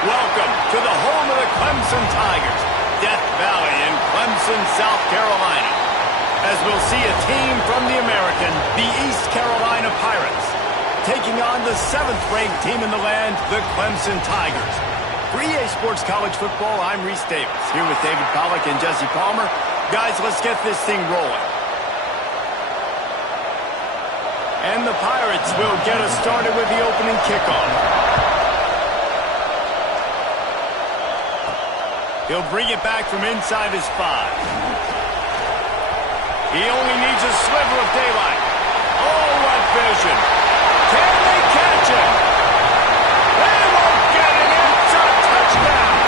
Welcome to the home of the Clemson Tigers, Death Valley in Clemson, South Carolina. As we'll see a team from the American, the East Carolina Pirates, taking on the 7th-ranked team in the land, the Clemson Tigers. For EA Sports College Football, I'm Reese Davis, here with David Pollack and Jesse Palmer. Guys, let's get this thing rolling. And the Pirates will get us started with the opening kickoff. He'll bring it back from inside his 5. He only needs a sliver of daylight. Oh, what vision. Can they catch him? They won't get it. It's a touchdown.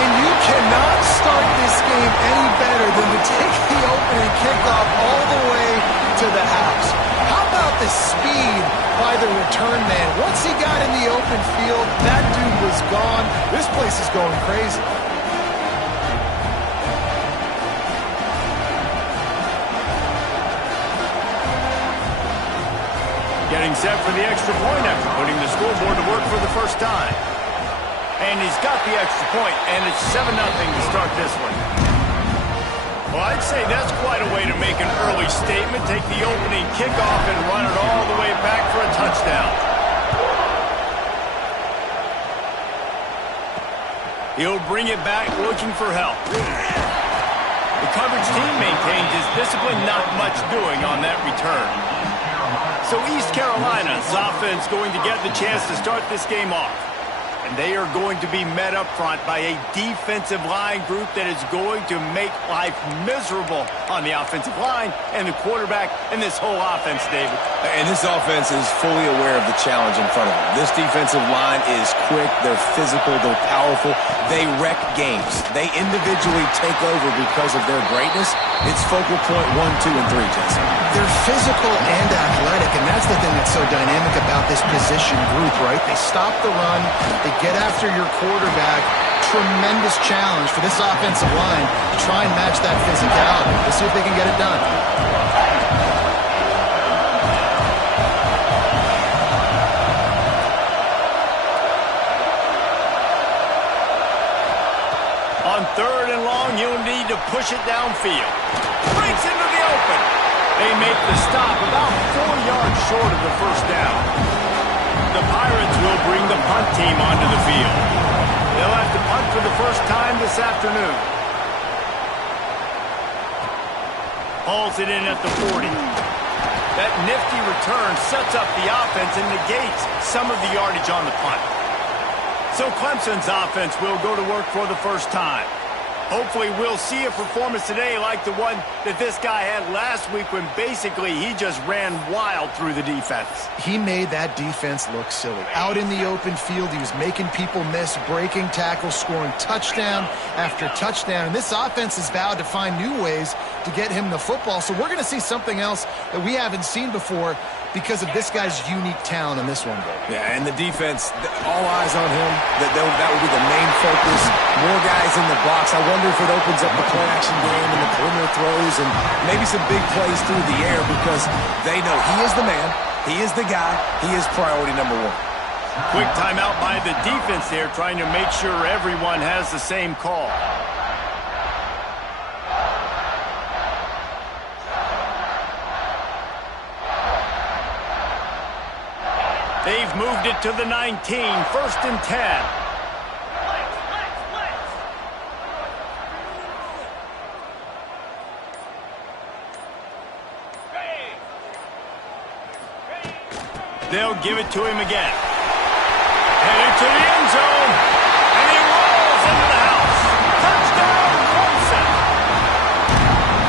And you cannot start this game any better than to take the opening kickoff all the way to the house. How about the speed by the return man? Once he got in the open field, that dude was gone. This place is going crazy. Getting set for the extra point after putting the scoreboard to work for the first time. And he's got the extra point, and it's 7-0 to start this one. Well, I'd say that's quite a way to make an early statement. Take the opening kickoff and run it all the way back for a touchdown. He'll bring it back looking for help. The coverage team maintains his discipline, not much doing on that return. So East Carolina's offense going to get the chance to start this game off. And they are going to be met up front by a defensive line group that is going to make life miserable on the offensive line and the quarterback and this whole offense, David. And this offense is fully aware of the challenge in front of them. This defensive line is quick, they're physical, they're powerful, they wreck games. They individually take over because of their greatness. It's focal point 1, 2, and 3, Jason. They're physical and athletic, and that's the thing that's so dynamic about this position group, right? They stop the run, they get after your quarterback. Tremendous challenge for this offensive line to try and match that physicality. Let's see if they can get it done. On 3rd and long, you'll need to push it downfield. Breaks into the open. They make the stop about 4 yards short of the first down. The Pirates will bring the punt team onto the field. They'll have to punt for the first time this afternoon. Hauls it in at the 40. That nifty return sets up the offense and negates some of the yardage on the punt. So Clemson's offense will go to work for the first time. Hopefully we'll see a performance today like the one that this guy had last week when basically he just ran wild through the defense. He made that defense look silly. Out in the open field, he was making people miss, breaking tackles, scoring touchdown after touchdown. And this offense has vowed to find new ways to get him the football. So we're going to see something else that we haven't seen before because of this guy's unique talent in this one. Yeah, and the defense, all eyes on him. That will be the main focus. More guys in the box. I wonder if it opens up the play-action game and the perimeter throws and maybe some big plays through the air because they know he is the man, he is the guy, he is priority number 1. Quick timeout by the defense there, trying to make sure everyone has the same call. They've moved it to the 19, 1st and 10. They'll give it to him again. Headed to the end zone. And he rolls into the house. Touchdown, Clemson.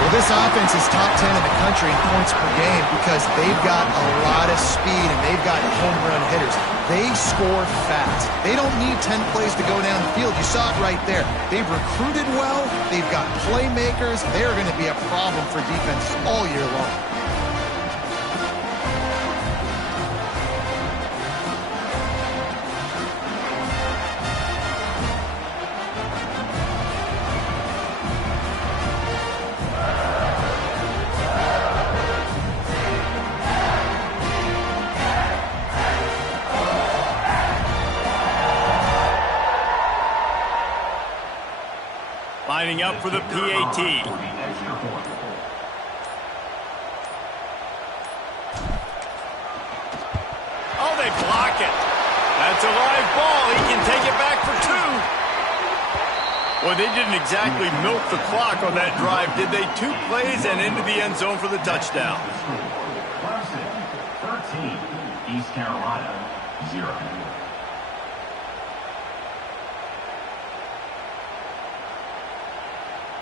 Well, this offense is top 10 in the country in points per game because they've got a lot of speed and they've got home run hitters. They score fast. They don't need 10 plays to go down the field. You saw it right there. They've recruited well. They've got playmakers. They're going to be a problem for defenses all year long. lining up for the PAT. Oh, they block it. That's a live ball. He can take it back for 2. Well, they didn't exactly milk the clock on that drive, did they? 2 plays and into the end zone for the touchdown. Clemson, 13. East Carolina, 0.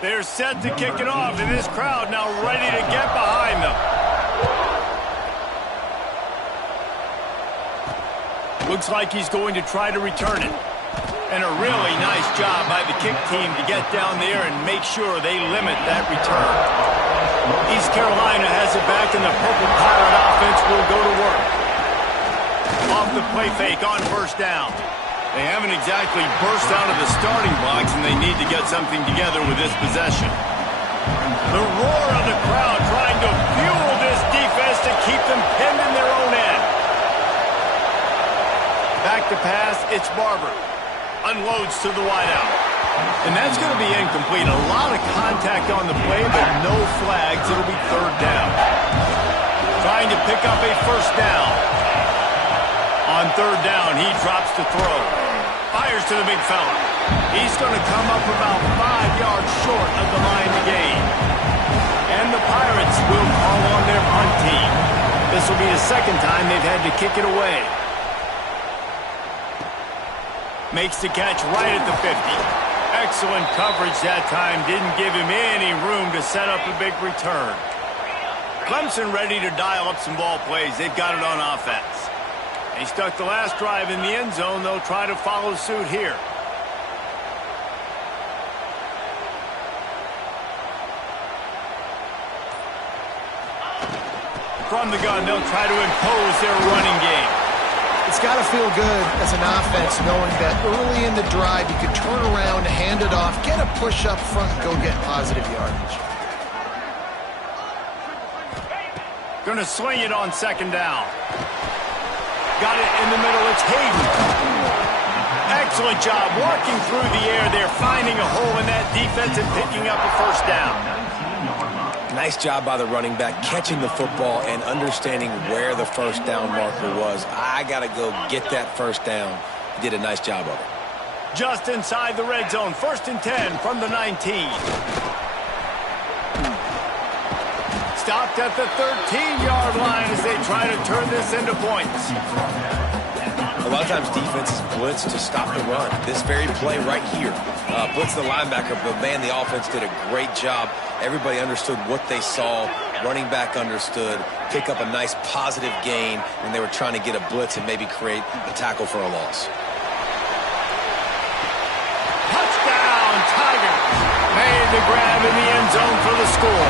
They're set to kick it off, and this crowd now ready to get behind them. Looks like he's going to try to return it. And a really nice job by the kick team to get down there and make sure they limit that return. East Carolina has it back, and the Purple Pirate offense will go to work. Off the play fake on first down. They haven't exactly burst out of the starting blocks, and they need to get something together with this possession. The roar of the crowd trying to fuel this defense to keep them pinned in their own end. Back to pass, it's Barber. Unloads to the wideout. And that's going to be incomplete. A lot of contact on the play, but no flags. It'll be third down. Trying to pick up a first down. On third down, he drops to throw. Fires to the big fella. He's going to come up about 5 yards short of the line to gain. And the Pirates will call on their punt team. This will be the second time they've had to kick it away. Makes the catch right at the 50. Excellent coverage that time. Didn't give him any room to set up a big return. Clemson ready to dial up some ball plays. They've got it on offense. They stuck the last drive in the end zone. They'll try to follow suit here. From the gun, they'll try to impose their running game. It's got to feel good as an offense knowing that early in the drive you can turn around, hand it off, get a push up front, and go get positive yardage. Going to swing it on second down. Got it in the middle. It's Hayden. Excellent job working through the air there, finding a hole in that defense and picking up a first down. Nice job by the running back, catching the football and understanding where the first down marker was. I got to go get that first down. He did a nice job of it. Just inside the red zone, 1st and 10 from the 19. Stopped at the 13-yard line as they try to turn this into points. A lot of times defenses blitz to stop the run. This very play right here, blitz the linebacker, but man, the offense did a great job. Everybody understood what they saw. Running back understood. Pick up a nice positive gain when they were trying to get a blitz and maybe create a tackle for a loss. Touchdown, Tigers! Made the grab in the end zone for the score.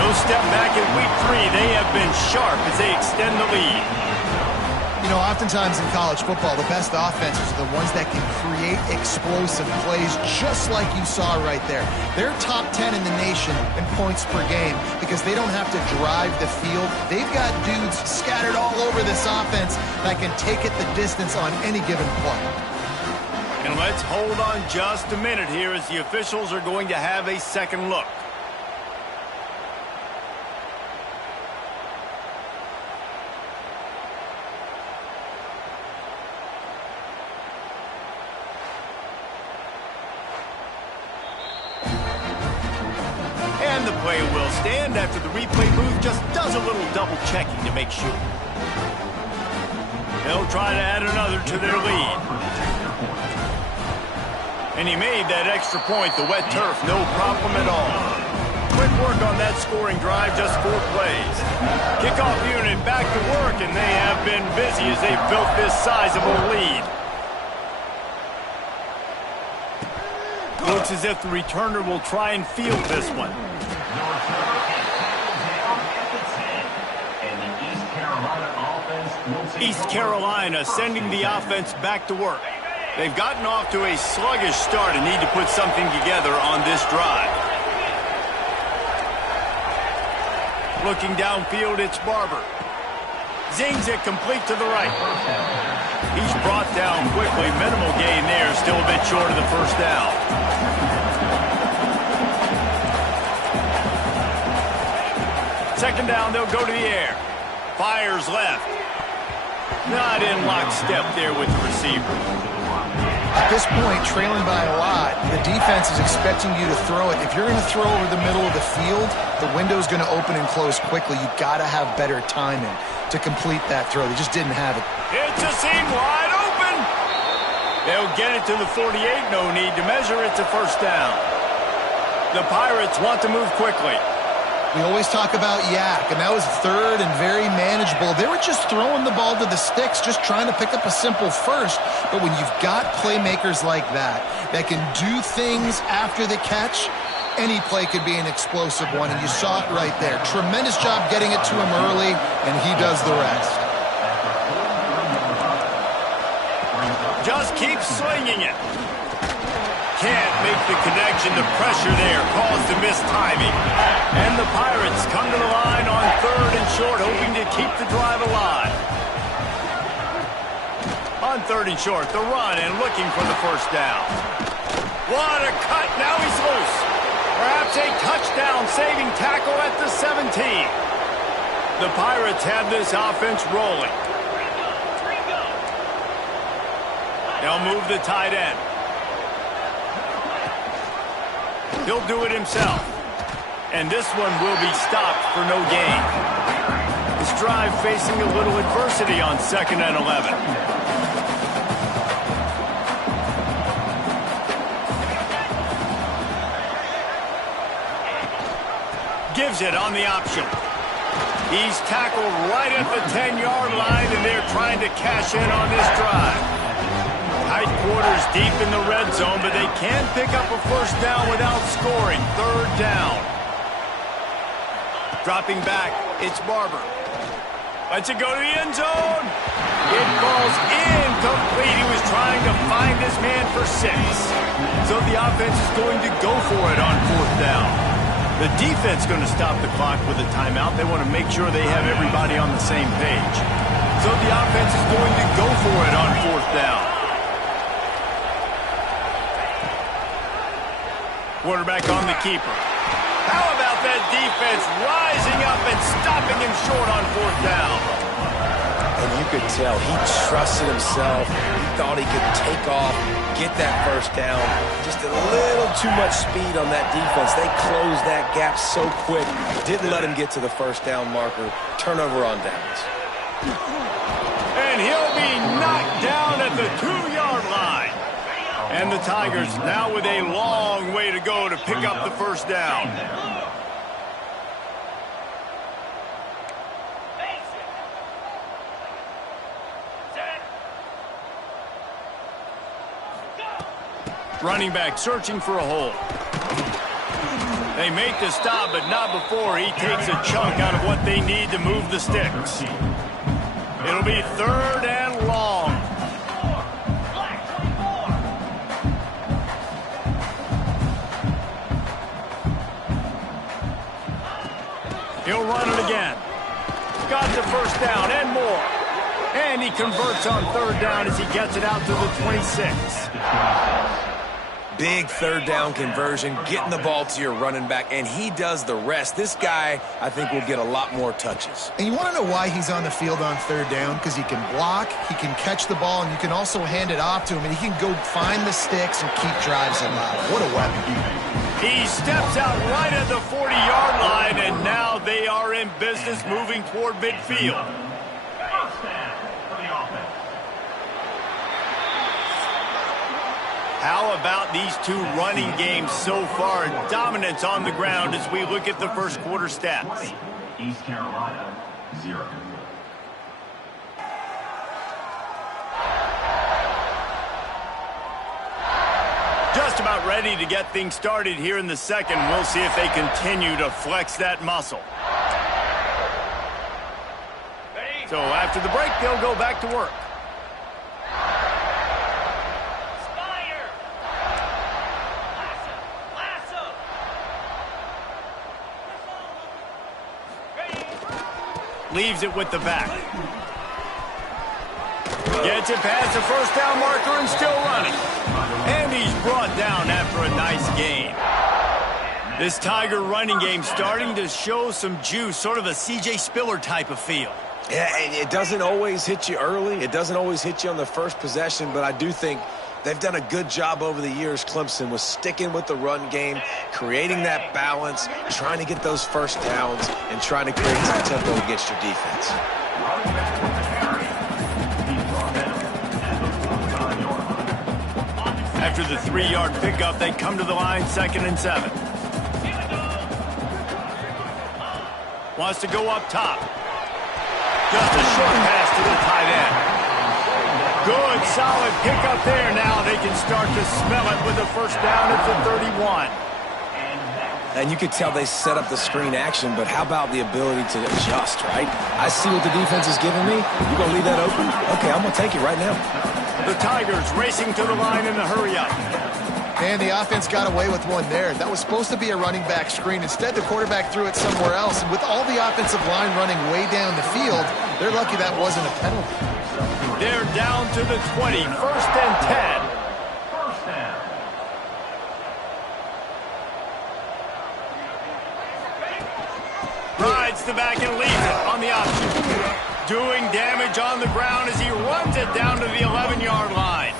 No step back in week 3. They have been sharp as they extend the lead. You know, oftentimes in college football, the best offenses are the ones that can create explosive plays just like you saw right there. They're top 10 in the nation in points per game because they don't have to drive the field. They've got dudes scattered all over this offense that can take it the distance on any given play. And let's hold on just a minute here as the officials are going to have a second look. And the play will stand after the replay booth just does a little double checking to make sure. They'll try to add another to their lead. And he made that extra point, the wet turf, no problem at all. Quick work on that scoring drive, just 4 plays. Kickoff unit back to work, and they have been busy as they've built this sizable lead. Looks as if the returner will try and field this one. East Carolina sending the offense back to work. They've gotten off to a sluggish start and need to put something together on this drive. Looking downfield, it's Barber. Zings it complete to the right. He's brought down quickly. Minimal gain there, still a bit short of the first down. second down, they'll go to the air. Fires left. Not in lockstep there with the receiver. At this point, trailing by a lot, the defense is expecting you to throw it. If you're going to throw over the middle of the field, the window's going to open and close quickly. You've got to have better timing to complete that throw. They just didn't have it. It's a seam wide open. They'll get it to the 48. No need to measure. It's a first down. The Pirates want to move quickly. We always talk about yak, and that was third and very manageable. They were just throwing the ball to the sticks, just trying to pick up a simple first. But when you've got playmakers like that can do things after the catch, any play could be an explosive one, and you saw it right there. Tremendous job getting it to him early, and he does the rest. Just keep slinging it. Can't make the connection. The pressure there caused the missed timing. And the Pirates come to the line on third and short, hoping to keep the drive alive. On third and short, the run and looking for the first down. What a cut. Now he's loose. Perhaps a touchdown-saving tackle at the 17. The Pirates have this offense rolling. They'll move the tight end. He'll do it himself. And this one will be stopped for no gain. This drive facing a little adversity on 2nd and 11. Gives it on the option. He's tackled right at the 10-yard line, and they're trying to cash in on this drive. Tight quarters deep in the red zone, but they can pick up a first down without scoring. Third down. Dropping back, it's Barber. Lets it go to the end zone. It falls incomplete. He was trying to find his man for 6. So the offense is going to go for it on 4th down. The defense going to stop the clock with a timeout. They want to make sure they have everybody on the same page. So the offense is going to go for it on 4th down. Quarterback on the keeper. How about that defense rising up and stopping him short on 4th down? And you could tell he trusted himself. He thought he could take off, get that first down. Just a little too much speed on that defense. They closed that gap so quick. Didn't let him get to the first down marker. Turnover on downs. And he'll be knocked down at the 2-yard line. And the Tigers now with a long way to go to pick up the first down. Running back searching for a hole. They make the stop, but not before he takes a chunk out of what they need to move the sticks. It'll be 3rd and long. He'll run it again. Got the first down and more. And he converts on 3rd down as he gets it out to the 26. Big 3rd down conversion, getting the ball to your running back, and he does the rest. This guy, I think, will get a lot more touches. And you want to know why he's on the field on 3rd down? Because he can block, he can catch the ball, and you can also hand it off to him, and he can go find the sticks and keep drives alive. What a weapon. He steps out right at the 40-yard line, and now they are in business moving toward midfield. How about these two running games so far? Dominance on the ground as we look at the first quarter stats. East Carolina, 0. Just about ready to get things started here in the second. We'll see if they continue to flex that muscle. So after the break, they'll go back to work. Leaves it with the back. Gets it past the first down marker and still running. And he's brought down after a nice gain. This Tiger running game starting to show some juice, sort of a C.J. Spiller type of feel. Yeah, and it doesn't always hit you early. It doesn't always hit you on the first possession, but I do think they've done a good job over the years, Clemson, with sticking with the run game, creating that balance, trying to get those first downs, and trying to create some tempo against your defense. After the 3-yard pickup, they come to the line, 2nd and 7. Wants to go up top. Just a short pass to the tight end. Good, solid pickup there. Now they can start to smell it with a first down at the 31. And you could tell they set up the screen action, but how about the ability to adjust, right? I see what the defense is giving me. You going to leave that open? Okay, I'm going to take it right now. The Tigers racing to the line in the hurry-up. Man, the offense got away with one there. That was supposed to be a running back screen. Instead, the quarterback threw it somewhere else. And with all the offensive line running way down the field, they're lucky that wasn't a penalty. They're down to the 20, 1st and 10. Rides the back and leaves it on the option. Doing damage on the ground as he runs it down to the 11-yard line.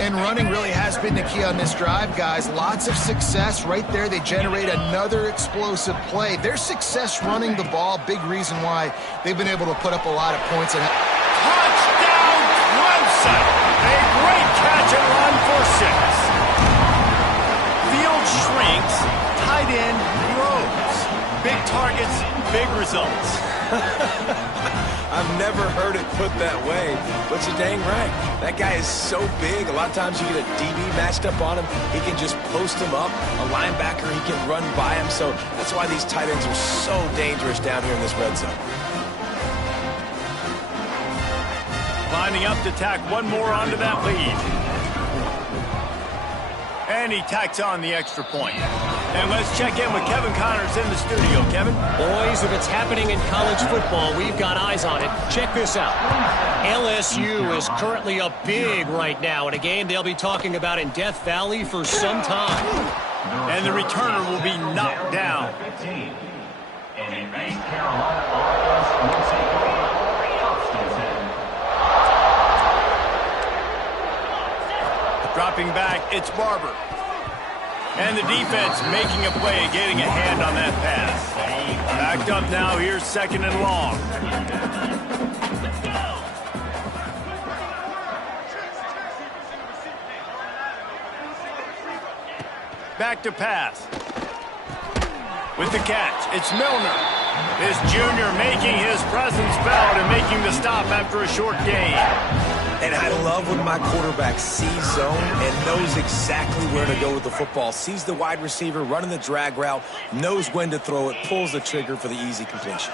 And running really has been the key on this drive, guys. Lots of success right there. They generate another explosive play. Their success running the ball, big reason why they've been able to put up a lot of points. Touchdown, Clemson! A great catch and run for 6. Field shrinks, tight end grows. Big targets, big results. I've never heard it put that way, but you're dang right. That guy is so big. A lot of times you get a DB matched up on him. He can just post him up. A linebacker, he can run by him. So that's why these tight ends are so dangerous down here in this red zone. Lining up to tack one more onto that lead. And he tacks on the extra point. And let's check in with Kevin Connors in the studio. Kevin? Boys, if it's happening in college football, we've got eyes on it. Check this out. LSU is currently up big right now in a game they'll be talking about in Death Valley for some time. And the returner will be knocked down. Dropping back, it's Barber. And the defense making a play, getting a hand on that pass. Backed up now, here's 2nd and long. Back to pass. With the catch, it's Milner. This junior making his presence felt and making the stop after a short gain. And I love when my quarterback sees zone and knows exactly where to go with the football. Sees the wide receiver running the drag route, knows when to throw it, pulls the trigger for the easy completion.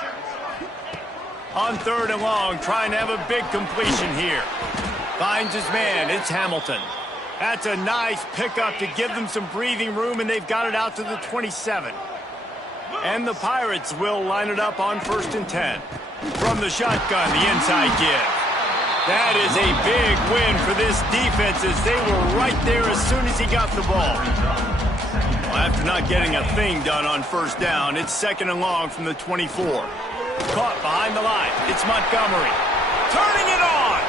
On 3rd and long, trying to have a big completion here. Finds his man, it's Hamilton. That's a nice pickup to give them some breathing room, and they've got it out to the 27. And the Pirates will line it up on 1st and 10. From the shotgun, the inside give. That is a big win for this defense as they were right there as soon as he got the ball. Well, after not getting a thing done on 1st down, it's 2nd and long from the 24. Caught behind the line. It's Montgomery. Turning it on!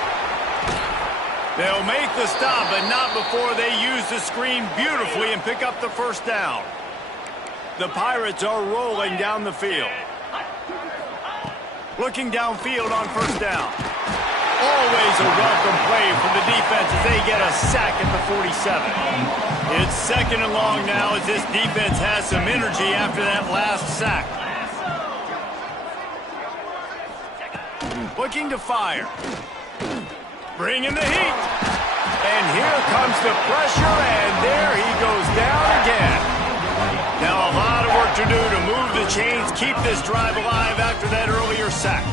They'll make the stop, but not before they use the screen beautifully and pick up the 1st down. The Pirates are rolling down the field. Looking downfield on 1st down. Always a welcome play from the defense as they get a sack at the 47. It's 2nd and long now as this defense has some energy after that last sack. Looking to fire. Bringing the heat. And here comes the pressure, and there he goes down again. Now a lot of work to do to move the chains, keep this drive alive after that earlier sack.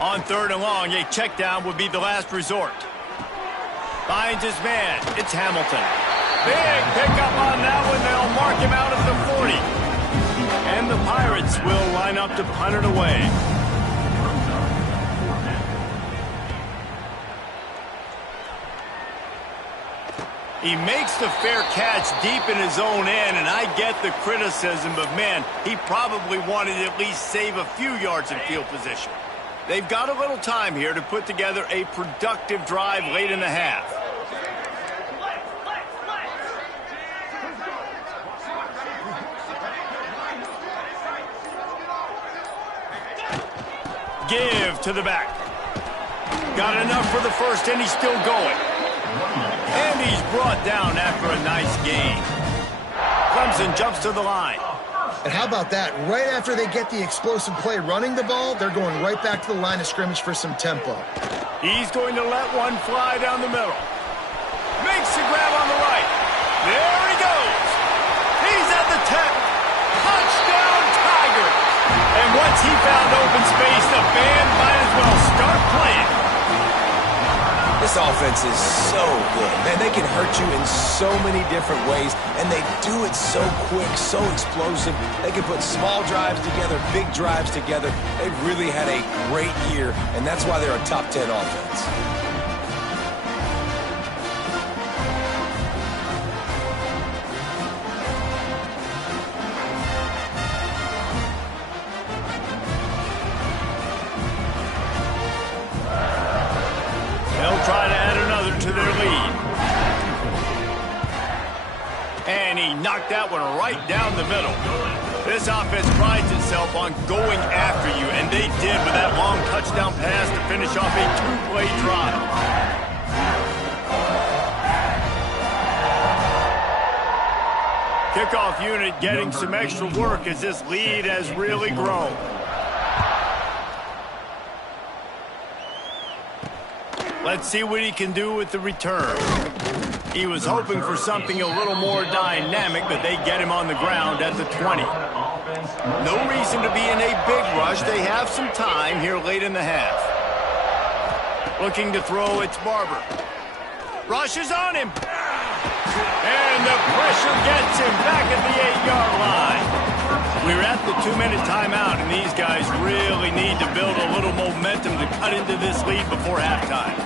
On 3rd and long, a check down would be the last resort. Finds his man. It's Hamilton. Big pickup on that one. They'll mark him out at the 40. And the Pirates will line up to punt it away. He makes the fair catch deep in his own end, and I get the criticism, but man, he probably wanted to at least save a few yards in field position. They've got a little time here to put together a productive drive late in the half. Give to the back. Got enough for the first, and he's still going. And he's brought down after a nice gain. Clemson jumps to the line. And how about that? Right after they get the explosive play running the ball, they're going right back to the line of scrimmage for some tempo. He's going to let one fly down the middle. Makes the grab on the right. There he goes. He's at the 10. Touchdown, Tigers. And once he found open space, the band might as well start playing. This offense is so good. Man, they can hurt you in so many different ways, and they do it so quick, so explosive. They can put small drives together, big drives together. They've really had a great year, and that's why they're a top 10 offense. Try to add another to their lead. And he knocked that one right down the middle. This offense prides itself on going after you, and they did with that long touchdown pass to finish off a two-play drive. Kickoff unit getting some extra work as this lead has really grown. Let's see what he can do with the return. He was hoping for something a little more dynamic, but they get him on the ground at the 20. No reason to be in a big rush. They have some time here late in the half. Looking to throw, it's Barber. Rushes on him. And the pressure gets him back at the 8-yard line. We're at the 2-minute timeout, and these guys really need to build a little momentum to cut into this lead before halftime.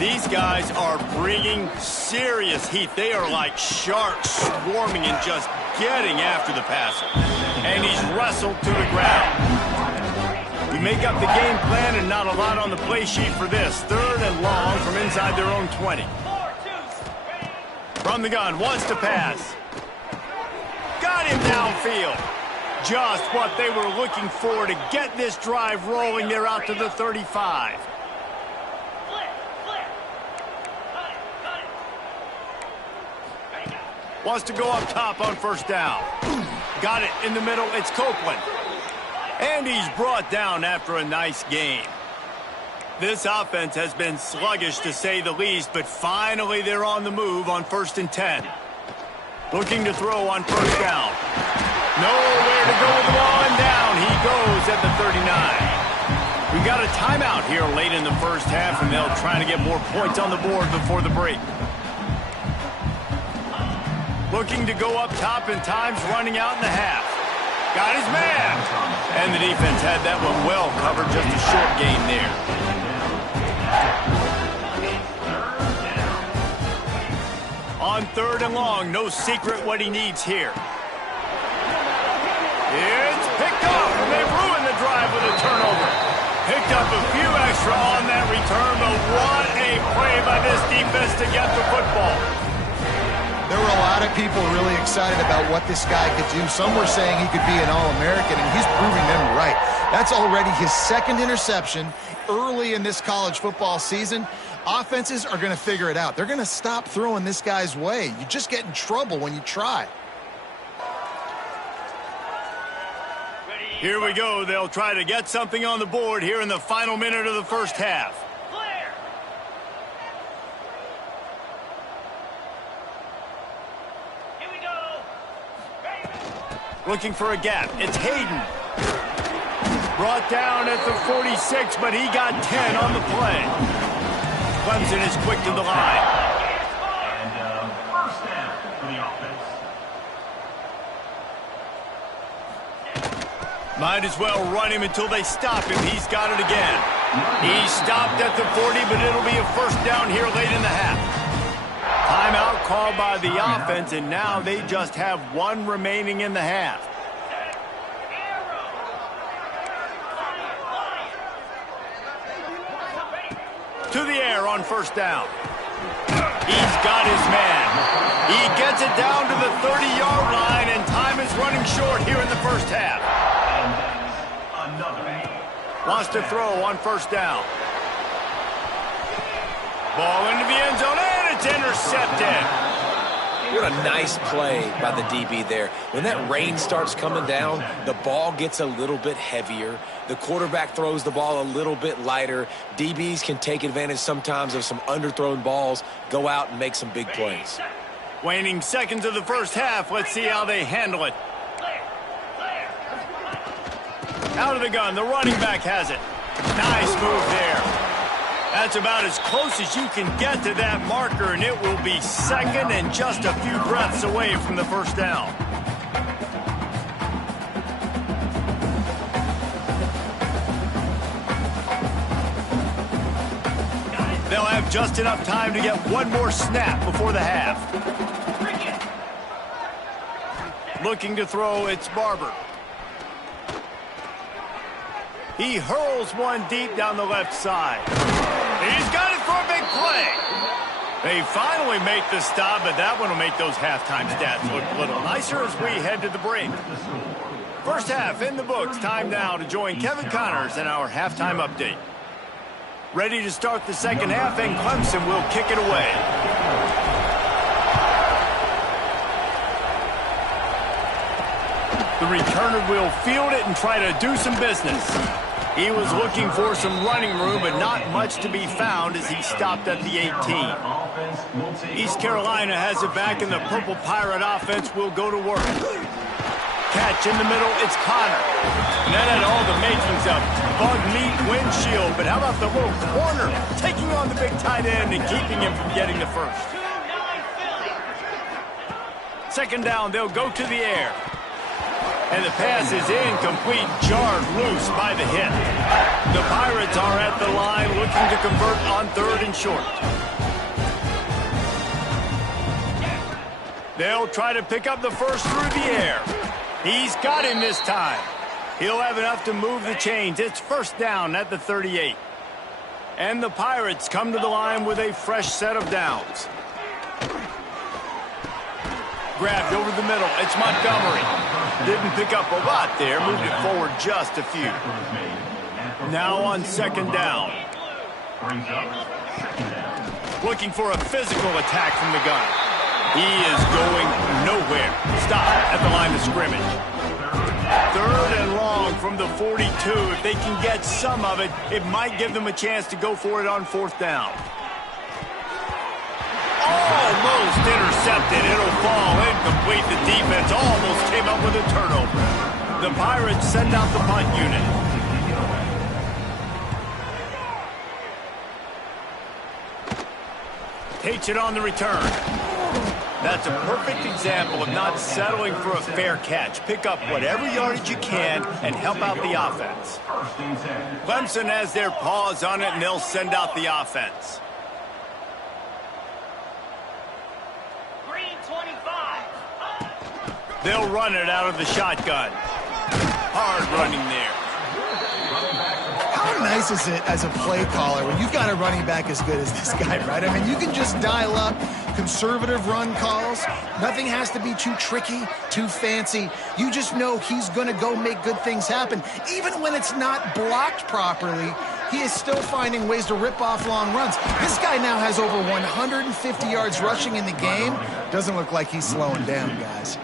These guys are bringing serious heat. They are like sharks swarming and just getting after the passer. And he's wrestled to the ground. We make up the game plan and not a lot on the play sheet for this. 3rd and long from inside their own 20. From the gun, wants to pass. Got him downfield. Just what they were looking for to get this drive rolling. They're out to the 35. Wants to go up top on first down. Got it in the middle. It's Copeland. And he's brought down after a nice gain. This offense has been sluggish to say the least, but finally they're on the move on 1st and 10. Looking to throw on first down. Nowhere to go with the ball, and down he goes at the 39. We've got a timeout here late in the first half, and they'll try to get more points on the board before the break. Looking to go up top, and time's running out in the half. Got his man. And the defense had that one well covered, just a short gain there. On 3rd and long, no secret what he needs here. It's picked off, and they've ruined the drive with a turnover. Picked up a few extra on that return, but what a play by this defense to get the football. There were a lot of people really excited about what this guy could do. Some were saying he could be an All-American, and he's proving them right. That's already his 2nd interception early in this college football season. Offenses are going to figure it out. They're going to stop throwing this guy's way. You just get in trouble when you try. Here we go. They'll try to get something on the board here in the final minute of the first half. Here we go. Looking for a gap. It's Hayden. Brought down at the 46, but he got 10 on the play. Clemson is quick to the line. And first down for the offense. Might as well run him until they stop him. He's got it again. He stopped at the 40, but it'll be a first down here late in the half. Timeout called by the offense, and now they just have one remaining in the half. To the air on first down. He's got his man. He gets it down to the 30-yard line, and time is running short here in the first half. Wants to throw on first down. Ball into the end zone, and it's intercepted. What a nice play by the DB there. When that rain starts coming down, the ball gets a little bit heavier. The quarterback throws the ball a little bit lighter. DBs can take advantage sometimes of some underthrown balls, go out and make some big plays. Waning seconds of the first half. Let's see how they handle it. Out of the gun, the running back has it. Nice move there. That's about as close as you can get to that marker, and it will be second and just a few breaths away from the first down. They'll have just enough time to get one more snap before the half. Looking to throw, it's Barber. He hurls one deep down the left side. He's got it for a big play. They finally make the stop, but that one will make those halftime stats look a little nicer as we head to the break. First half in the books. Time now to join Kevin Connors in our halftime update. Ready to start the second half, and Clemson will kick it away. The returner will field it and try to do some business. He was looking for some running room, but not much to be found as he stopped at the 18. East Carolina has it back, and the Purple Pirate offense will go to work. Catch in the middle, it's Connor. And that had all the makings of bug meat windshield, but how about the little corner taking on the big tight end and keeping him from getting the first? Second down, they'll go to the air. And the pass is incomplete, jarred loose by the hit. The Pirates are at the line looking to convert on third and short. They'll try to pick up the first through the air. He's got him this time. He'll have enough to move the chains. It's first down at the 38. And the Pirates come to the line with a fresh set of downs. Grabbed over the middle. It's Montgomery. Didn't pick up a lot there. Moved it forward just a few. Now on second down. Looking for a physical attack from the gun. He is going nowhere. Stop at the line of scrimmage. Third and long from the 42. If they can get some of it, it might give them a chance to go for it on fourth down. Almost intercepted. It'll fall incomplete. The defense almost came up with a turnover. The Pirates send out the punt unit. Takes it on the return. That's a perfect example of not settling for a fair catch. Pick up whatever yardage you can and help out the offense. Clemson has their paws on it, and they'll send out the offense. They'll run it out of the shotgun. Hard running there. How nice is it as a play caller when you've got a running back as good as this guy, right? I mean, you can just dial up conservative run calls. Nothing has to be too tricky, too fancy. You just know he's going to go make good things happen. Even when it's not blocked properly, he is still finding ways to rip off long runs. This guy now has over 150 yards rushing in the game. Doesn't look like he's slowing down, guys.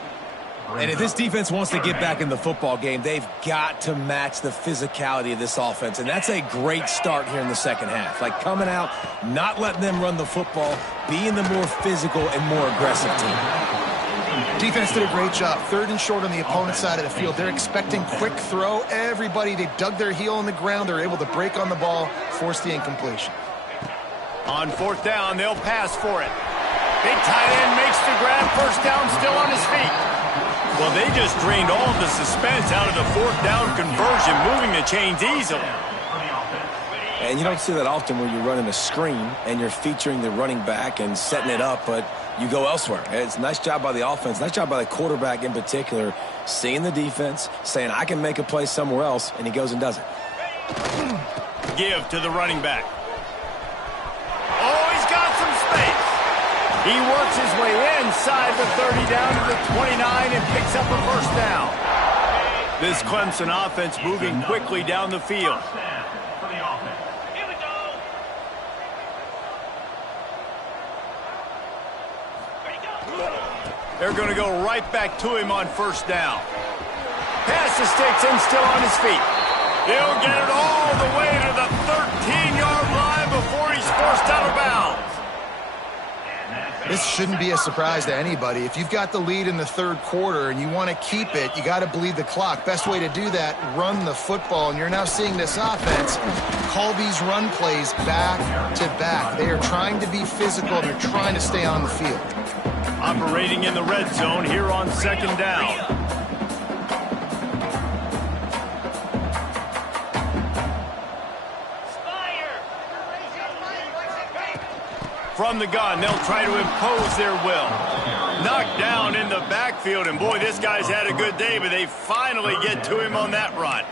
And if this defense wants to get back in the football game, they've got to match the physicality of this offense. And that's a great start here in the second half. Like coming out, not letting them run the football, being the more physical and more aggressive team. Defense did a great job. Third and short on the opponent's side of the field. They're expecting quick throw. Everybody, they dug their heel on the ground. They're able to break on the ball, force the incompletion. On fourth down, they'll pass for it. Big tight end makes the grab. First down, still on his feet. Well, they just drained all of the suspense out of the fourth down conversion, moving the chains easily. And you don't see that often where you're running a screen and you're featuring the running back and setting it up, but you go elsewhere. It's a nice job by the offense, nice job by the quarterback in particular, seeing the defense, saying, I can make a play somewhere else, and he goes and does it. Give to the running back. Oh, he's got some space. He works his way inside the 30 down to the 29 and picks up a first down. This Clemson offense moving quickly down the field. They're going to go right back to him on first down. Pass the sticks and still on his feet. He'll get it all the way to the 13-yard line before he's forced out of bounds. This shouldn't be a surprise to anybody. If you've got the lead in the third quarter and you want to keep it, you got to bleed the clock. Best way to do that, run the football. And you're now seeing this offense call these run plays back to back. They are trying to be physical, and they're trying to stay on the field. Operating in the red zone here on second down. From the gun, they'll try to impose their will. Knocked down in the backfield, and boy, this guy's had a good day, but they finally get to him on that run.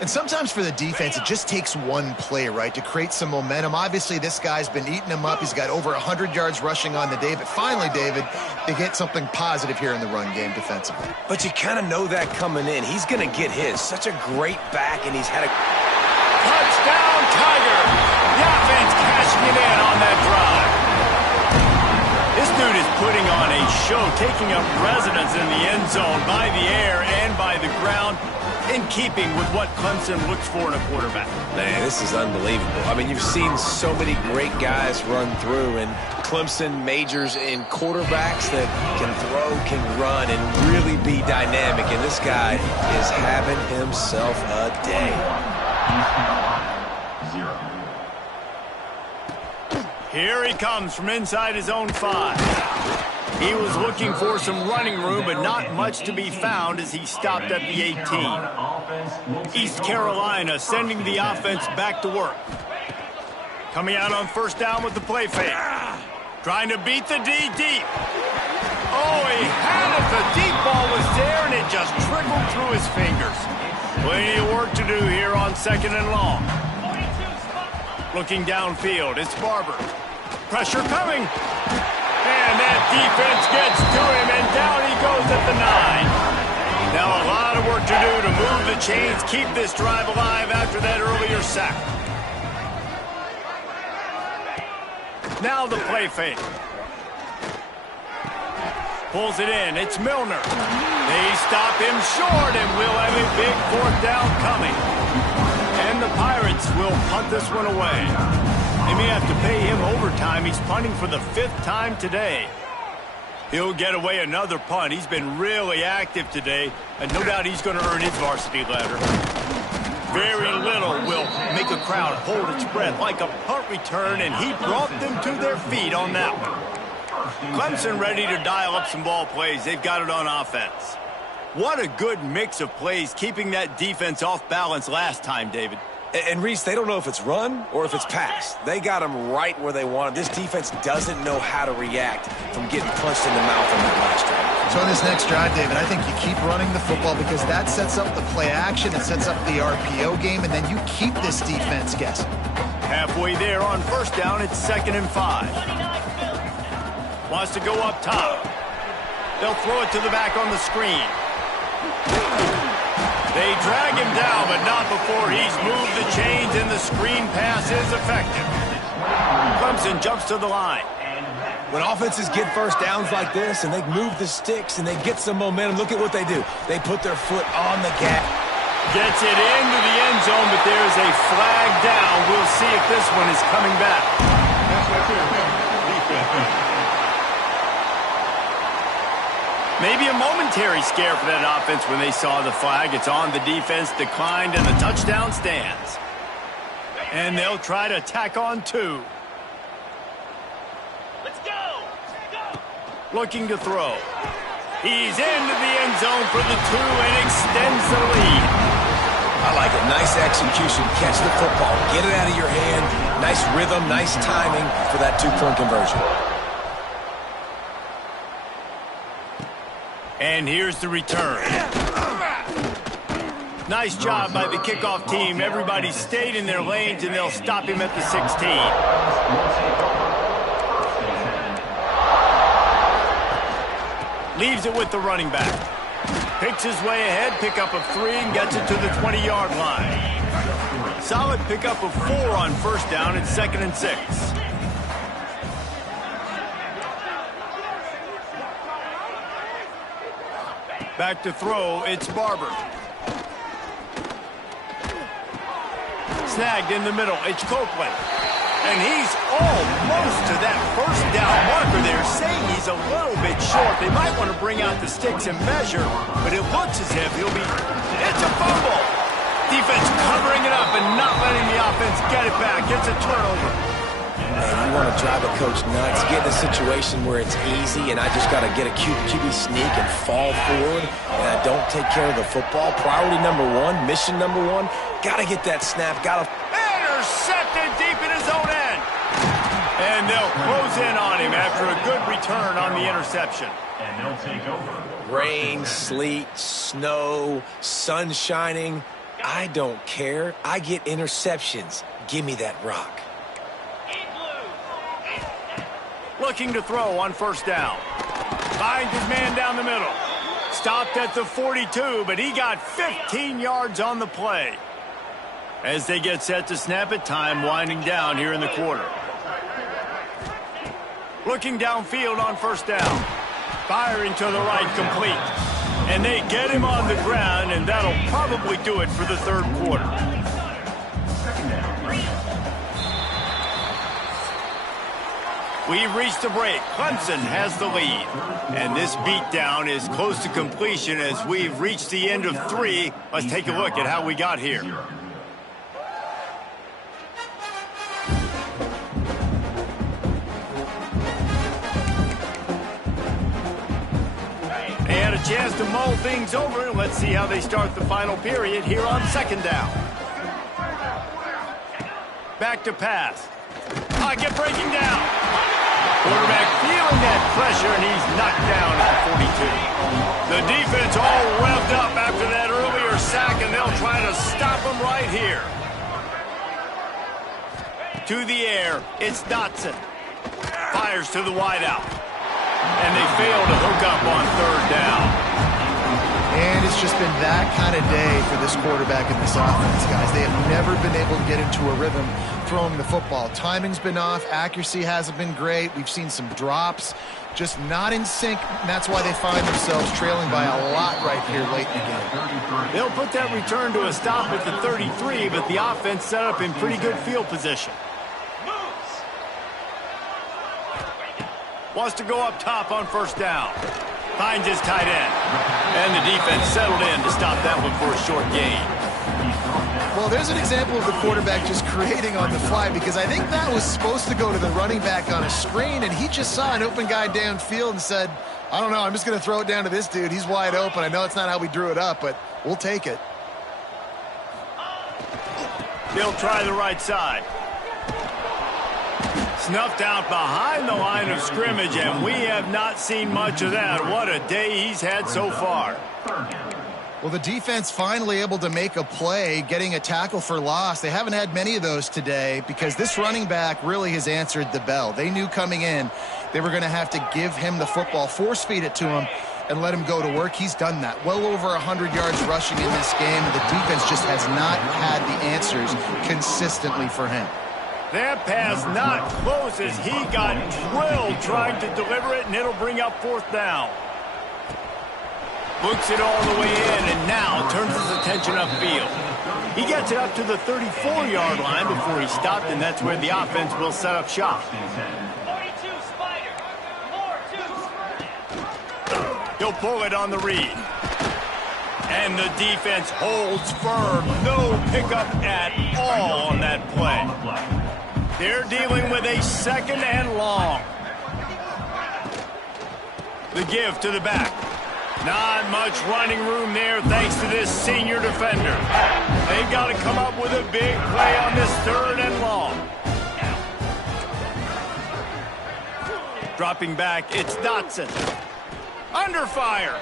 And sometimes for the defense, it just takes one play, right, to create some momentum. Obviously, this guy's been eating him up. He's got over 100 yards rushing on the day. But finally, David, they get something positive here in the run game defensively. But you kind of know that coming in. He's going to get his. Such a great back, and he's had a... Touchdown, Tiger! The offense cashing it in on that drive. This dude is putting on a show, taking up residence in the end zone by the air and by the ground, in keeping with what Clemson looks for in a quarterback. Man, this is unbelievable. I mean, you've seen so many great guys run through, and Clemson majors in quarterbacks that can throw, can run, and really be dynamic. And this guy is having himself a day. Here he comes from inside his own 5. He was looking for some running room, but not much to be found as he stopped at the 18. East Carolina sending the offense back to work. Coming out on first down with the play fake. Trying to beat the D deep. Oh, he had it. The deep ball was there, and it just trickled through his fingers. Plenty of work to do here on second and long. Looking downfield, it's Barber. Pressure coming. And that defense gets to him, and down he goes at the 9. Now a lot of work to do to move the chains, keep this drive alive after that earlier sack. Now the play fake. Pulls it in. It's Milner. They stop him short, and we'll have a big fourth down coming. And the Pirates will punt this one away. They may have to pay him overtime. He's punting for the 5th time today. He'll get away another punt. He's been really active today, and no doubt he's going to earn his varsity letter. Very little will make a crowd hold its breath like a punt return, and he brought them to their feet on that one. Clemson ready to dial up some ball plays. They've got it on offense. What a good mix of plays, keeping that defense off balance last time, David. And Reese, they don't know if it's run or if it's pass. They got them right where they want them. This defense doesn't know how to react from getting punched in the mouth on that last drive. So on this next drive, David, I think you keep running the football because that sets up the play action, it sets up the RPO game, and then you keep this defense guessing. Halfway there on first down, it's 2nd and 5. Wants to go up top. They'll throw it to the back on the screen. They drag him down, but not before he's moved the chains, and the screen pass is effective. Clemson jumps to the line. When offenses get first downs like this and they move the sticks and they get some momentum, look at what they do. They put their foot on the gas. Gets it into the end zone, but there's a flag down. We'll see if this one is coming back. Maybe a momentary scare for that offense when they saw the flag. It's on, the defense declined, and the touchdown stands. And they'll try to tack on 2. Let's go! Looking to throw. He's into the end zone for the 2 and extends the lead. I like it. Nice execution. Catch the football. Get it out of your hand. Nice rhythm, nice timing for that two-point conversion. And here's the return. Nice job by the kickoff team. Everybody stayed in their lanes, and they'll stop him at the 16. Leaves it with the running back. Picks his way ahead, pickup of 3, and gets it to the 20-yard line. Solid pickup of 4 on first down and 2nd and 6. Back to throw, it's Barber. Snagged in the middle, it's Copeland. And he's almost to that first down marker there, saying he's a little bit short. They might want to bring out the sticks and measure, but it looks as if he'll be... It's a fumble! Defense covering it up and not letting the offense get it back. It's a turnover. Man, you want to drive a coach nuts, get in a situation where it's easy, and I just got to get a QB sneak and fall forward, and I don't take care of the football. Priority number 1, mission number 1, got to get that snap, got to... Intercepted deep in his own end. And they'll close in on him after a good return on the interception. And they'll take over. Rain, sleet, snow, sun shining. I don't care. I get interceptions. Give me that rock. Looking to throw on first down. Finds his man down the middle. Stopped at the 42, but he got 15 yards on the play. As they get set to snap it, time winding down here in the quarter. Looking downfield on first down. Firing to the right, complete. And they get him on the ground, and that'll probably do it for the third quarter. We've reached the break. Clemson has the lead. And this beatdown is close to completion as we've reached the end of 3. Let's take a look at how we got here. They had a chance to mull things over. Let's see how they start the final period here on second down. Back to pass. Pocket breaking down. Quarterback feeling that pressure, and he's knocked down at the 42. The defense all revved up after that earlier sack, and they'll try to stop him right here. To the air, it's Dotson. Fires to the wideout. And they fail to hook up on third down. And it's just been that kind of day for this quarterback and this offense, guys. They have never been able to get into a rhythm throwing the football. Timing's been off. Accuracy hasn't been great. We've seen some drops. Just not in sync. And that's why they find themselves trailing by a lot right here late in the game. They'll put that return to a stop at the 33, but the offense set up in pretty good field position. Wants to go up top on first down. Finds his tight end. And the defense settled in to stop that one for a short gain. Well, there's an example of the quarterback just creating on the fly, because I think that was supposed to go to the running back on a screen, and he just saw an open guy downfield and said, I don't know, I'm just going to throw it down to this dude. He's wide open. I know it's not how we drew it up, but we'll take it. They'll try the right side. Snuffed out behind the line of scrimmage, and we have not seen much of that. What a day he's had so far. Well, the defense finally able to make a play, getting a tackle for loss. They haven't had many of those today because this running back really has answered the bell. They knew coming in they were going to have to give him the football, force feed it to him, and let him go to work. He's done that. Well over 100 yards rushing in this game, and the defense just has not had the answers consistently for him. That pass not close as he got drilled trying to deliver it, and it'll bring up fourth down. Books it all the way in, and now turns his attention upfield. He gets it up to the 34-yard line before he stopped, and that's where the offense will set up shop. 42 Spider. More 2. He'll pull it on the read. And the defense holds firm. No pickup at all on that play. They're dealing with a second and long. The give to the back. Not much running room there thanks to this senior defender. They've got to come up with a big play on this 3rd and long. Dropping back, it's Dotson. Under fire.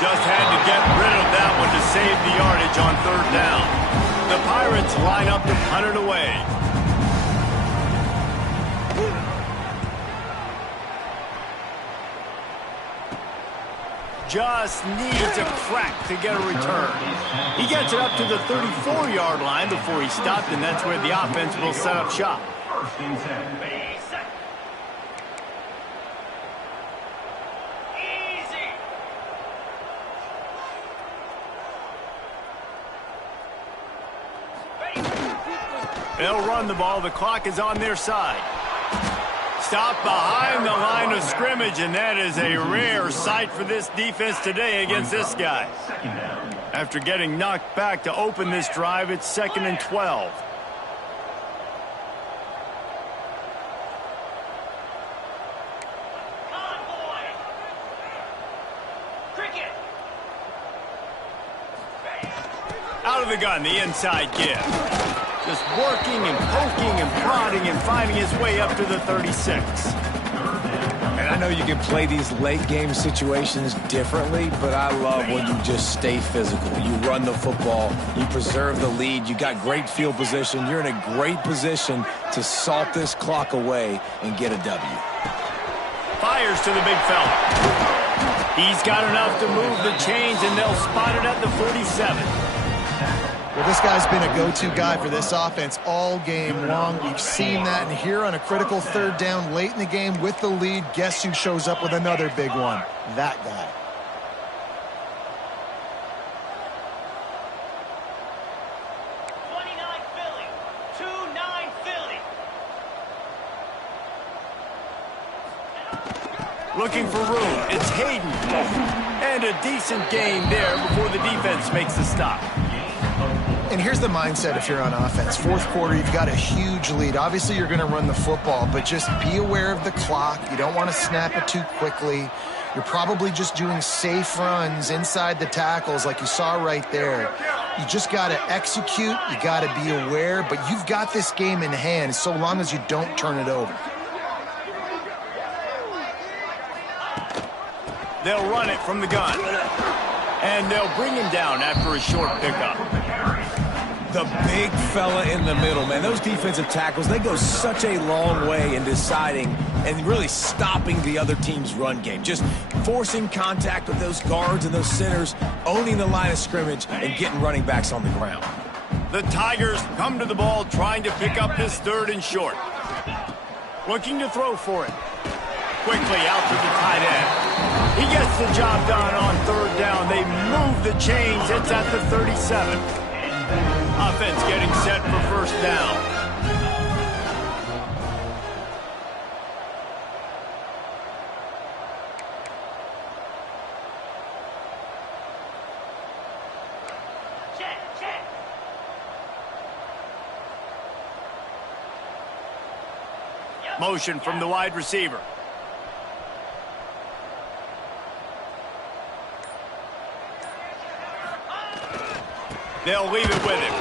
Just had to get rid of that one to save the yardage on 3rd down. The Pirates line up to punt it away. Just needs a crack to get a return. He gets it up to the 34-yard line before he stopped, and that's where the offense will set up shop. First and 10. They'll run the ball. The clock is on their side. Stop behind the line of scrimmage, and that is a rare sight for this defense today against this guy. After getting knocked back to open this drive, it's 2nd and 12. Out of the gun, the inside give. Just working and poking and prodding and finding his way up to the 36. And I know you can play these late game situations differently, but I love when you just stay physical. You run the football, you preserve the lead, you got great field position, you're in a great position to salt this clock away and get a W. Fires to the big fella. He's got enough to move the chains, and they'll spot it at the 47. Well, this guy's been a go-to guy for this offense all game long. We've seen that, and here on a critical 3rd down late in the game with the lead, guess who shows up with another big one? That guy. Looking for room. It's Hayden. And a decent gain there before the defense makes the stop. And here's the mindset if you're on offense. 4th quarter, you've got a huge lead. Obviously, you're going to run the football, but just be aware of the clock. You don't want to snap it too quickly. You're probably just doing safe runs inside the tackles like you saw right there. You just got to execute. You got to be aware, but you've got this game in hand so long as you don't turn it over. They'll run it from the gun. And they'll bring him down after a short pickup. The big fella in the middle, man. Those defensive tackles, they go such a long way in deciding and really stopping the other team's run game. Just forcing contact with those guards and those centers, owning the line of scrimmage, and getting running backs on the ground. The Tigers come to the ball trying to pick up this 3rd and short. Looking to throw for it. Quickly out to the tight end. He gets the job done on 3rd down. They move the chains. It's at the 37. Offense getting set for 1st down. Check. Motion from the wide receiver. They'll leave it with him.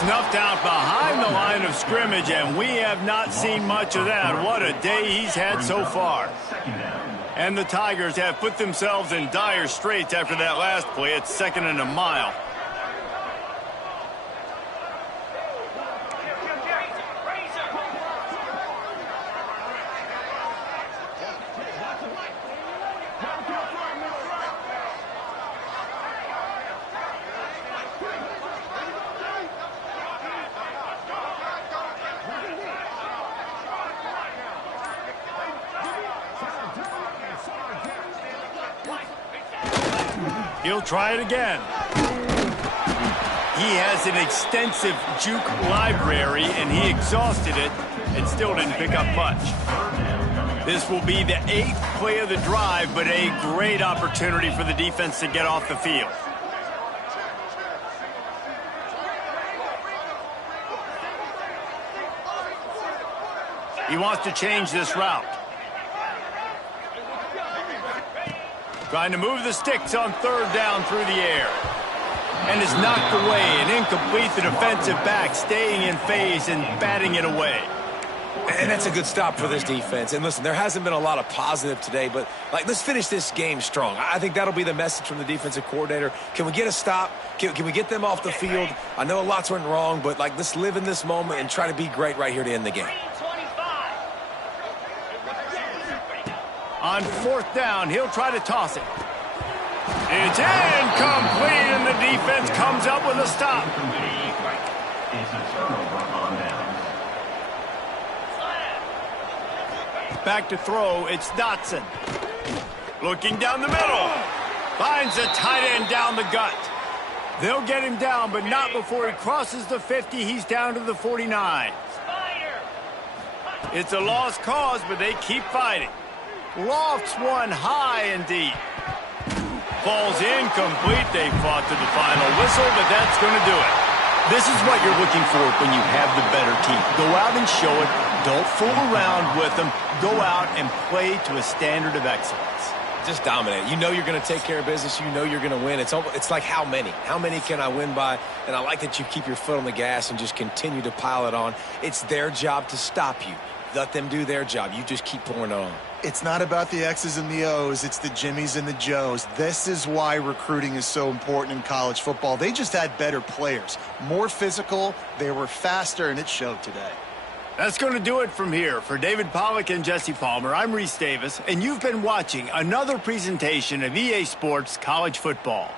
Snuffed out behind the line of scrimmage, and we have not seen much of that. What a day he's had so far. And the Tigers have put themselves in dire straits after that last play. It's 2nd and a mile. He'll try it again. He has an extensive juke library, and he exhausted it and still didn't pick up much. This will be the 8th play of the drive, but a great opportunity for the defense to get off the field. He wants to change this route. Trying to move the sticks on third down through the air. And is knocked away and incomplete. The defensive back staying in phase and batting it away. And that's a good stop for this defense. And listen, there hasn't been a lot of positive today, but let's finish this game strong. I think that'll be the message from the defensive coordinator. Can we get a stop? Can we get them off the field? I know lots went wrong, but let's live in this moment and try to be great right here to end the game. On fourth down, he'll try to toss it. It's incomplete, and the defense comes up with a stop. It's a turnover on downs. Back to throw, it's Dotson. Looking down the middle. Finds the tight end down the gut. They'll get him down, but not before he crosses the 50. He's down to the 49. It's a lost cause, but they keep fighting. Lofts one high and deep. Falls incomplete. They fought to the final whistle, but that's going to do it. This is what you're looking for when you have the better team. Go out and show it. Don't fool around with them. Go out and play to a standard of excellence. Just dominate. You know you're going to take care of business. You know you're going to win. It's like how many? How many can I win by? And I like that you keep your foot on the gas and just continue to pile it on. It's their job to stop you. Let them do their job. You just keep pouring it on. It's not about the X's and the O's. It's the Jimmies and the Joes. This is why recruiting is so important in college football. They just had better players, more physical, they were faster, and it showed today. That's going to do it from here. For David Pollack and Jesse Palmer, I'm Reese Davis, and you've been watching another presentation of EA Sports College Football.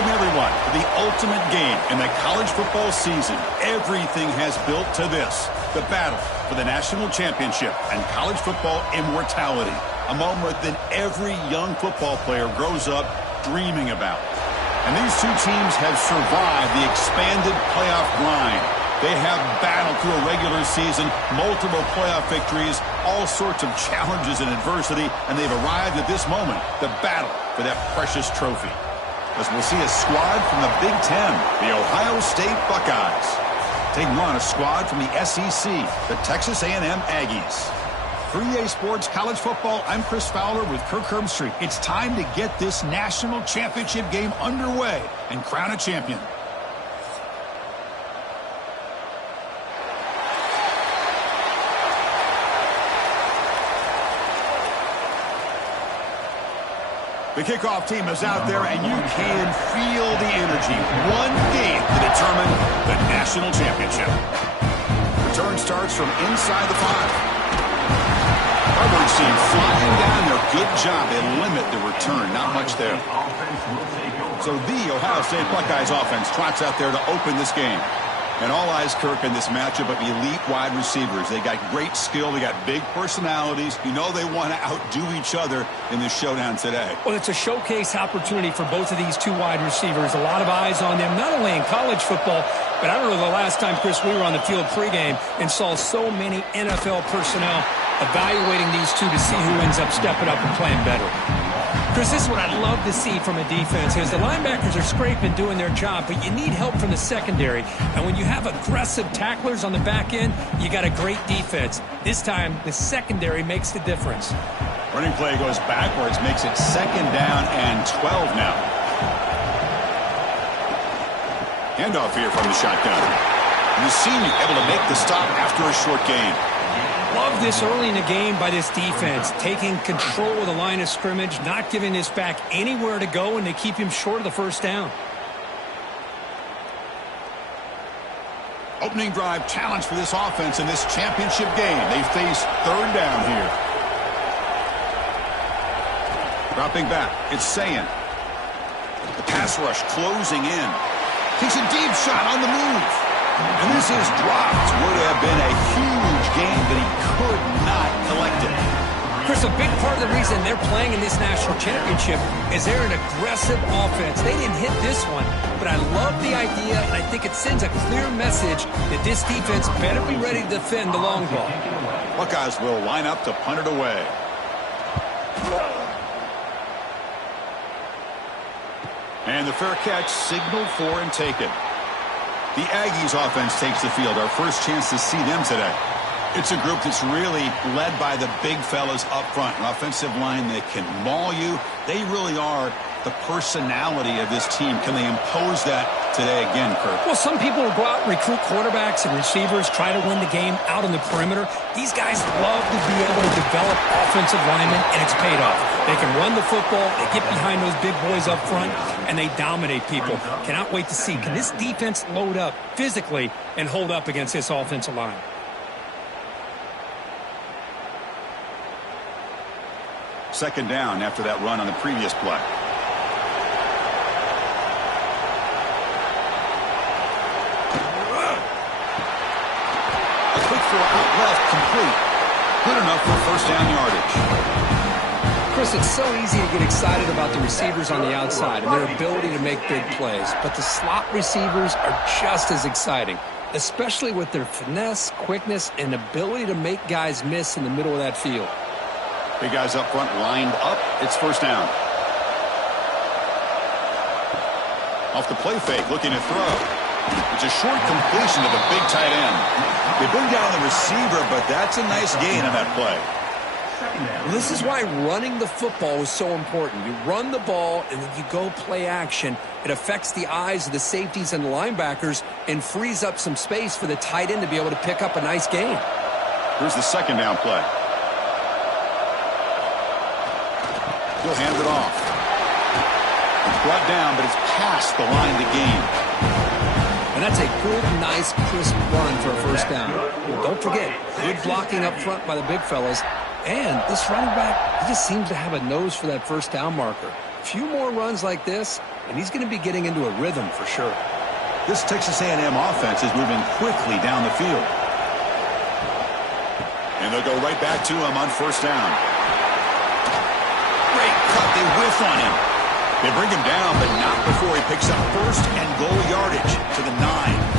Welcome, everyone, to the ultimate game in the college football season. Everything has built to this, the battle for the national championship and college football immortality, a moment that every young football player grows up dreaming about. And these two teams have survived the expanded playoff grind. They have battled through a regular season, multiple playoff victories, all sorts of challenges and adversity, and they've arrived at this moment, the battle for that precious trophy. As we'll see a squad from the Big Ten, the Ohio State Buckeyes, taking on a squad from the SEC, the Texas A&M Aggies. For EA Sports College Football, I'm Chris Fowler with Kirk Herbstreit. It's time to get this national championship game underway and crown a champion. The kickoff team is out there, and you can feel the energy. One game to determine the national championship. Return starts from inside the 5. Coverage team flying down there. Good job. They limit the return. Not much there. So the Ohio State Buckeyes offense trots out there to open this game. And all eyes, Kirk, in this matchup of elite wide receivers. They got great skill. They got big personalities. You know they want to outdo each other in this showdown today. Well, it's a showcase opportunity for both of these two wide receivers. A lot of eyes on them, not only in college football, but I don't know the last time, Chris, we were on the field pregame and saw so many NFL personnel evaluating these two to see who ends up stepping up and playing better. Chris, this is what I'd love to see from a defense is the linebackers are scraping, doing their job, but you need help from the secondary. And when you have aggressive tacklers on the back end, you got a great defense. This time, the secondary makes the difference. Running play goes backwards, makes it 2nd down and 12 now. Handoff here from the shotgun. And the senior able to make the stop after a short gain. Love this early in the game by this defense, taking control of the line of scrimmage, not giving this back anywhere to go, and they keep him short of the first down. Opening drive challenge for this offense in this championship game. They face 3rd down here. Dropping back, it's Sayin. The pass rush closing in. Takes a deep shot on the move. And this is dropped. Would have been a huge game, but he could not collect it. Chris, a big part of the reason they're playing in this national championship is they're an aggressive offense. They didn't hit this one, but I love the idea, and I think it sends a clear message that this defense better be ready to defend the long ball. Buckeyes will line up to punt it away. And the fair catch signaled for and taken. The Aggies offense takes the field. Our first chance to see them today. It's a group that's really led by the big fellas up front. An offensive line that can maul you. They really are the personality of this team. Can they impose that today again, Kirk? Well, some people will go out and recruit quarterbacks and receivers, try to win the game out on the perimeter. These guys love to be able to develop offensive linemen, and it's paid off. They can run the football, they get behind those big boys up front, and they dominate people. Cannot wait to see. Can this defense load up physically and hold up against this offensive line? Second down after that run on the previous play. A quick throw out left, complete. Good enough for first down yardage. Chris, it's so easy to get excited about the receivers on the outside and their ability to make big plays, but the slot receivers are just as exciting, especially with their finesse, quickness, and ability to make guys miss in the middle of that field. Big guys up front lined up. It's first down. Off the play fake, looking to throw. It's a short completion to the big tight end. They bring down the receiver, but that's a nice gain on that play. This is why running the football is so important. You run the ball, and then you go play action. It affects the eyes of the safeties and the linebackers and frees up some space for the tight end to be able to pick up a nice gain. Here's the second down play. He'll hand it off. It's brought down, but it's past the line to gain. And that's a good, nice, crisp run for a first down. Don't forget, good blocking up front by the big fellas. And this running back, he just seems to have a nose for that first down marker. A few more runs like this, and he's going to be getting into a rhythm for sure. This Texas A&M offense is moving quickly down the field. And they'll go right back to him on first down. Great cut. They whiff on him. They bring him down, but not before he picks up first and goal yardage to the 9.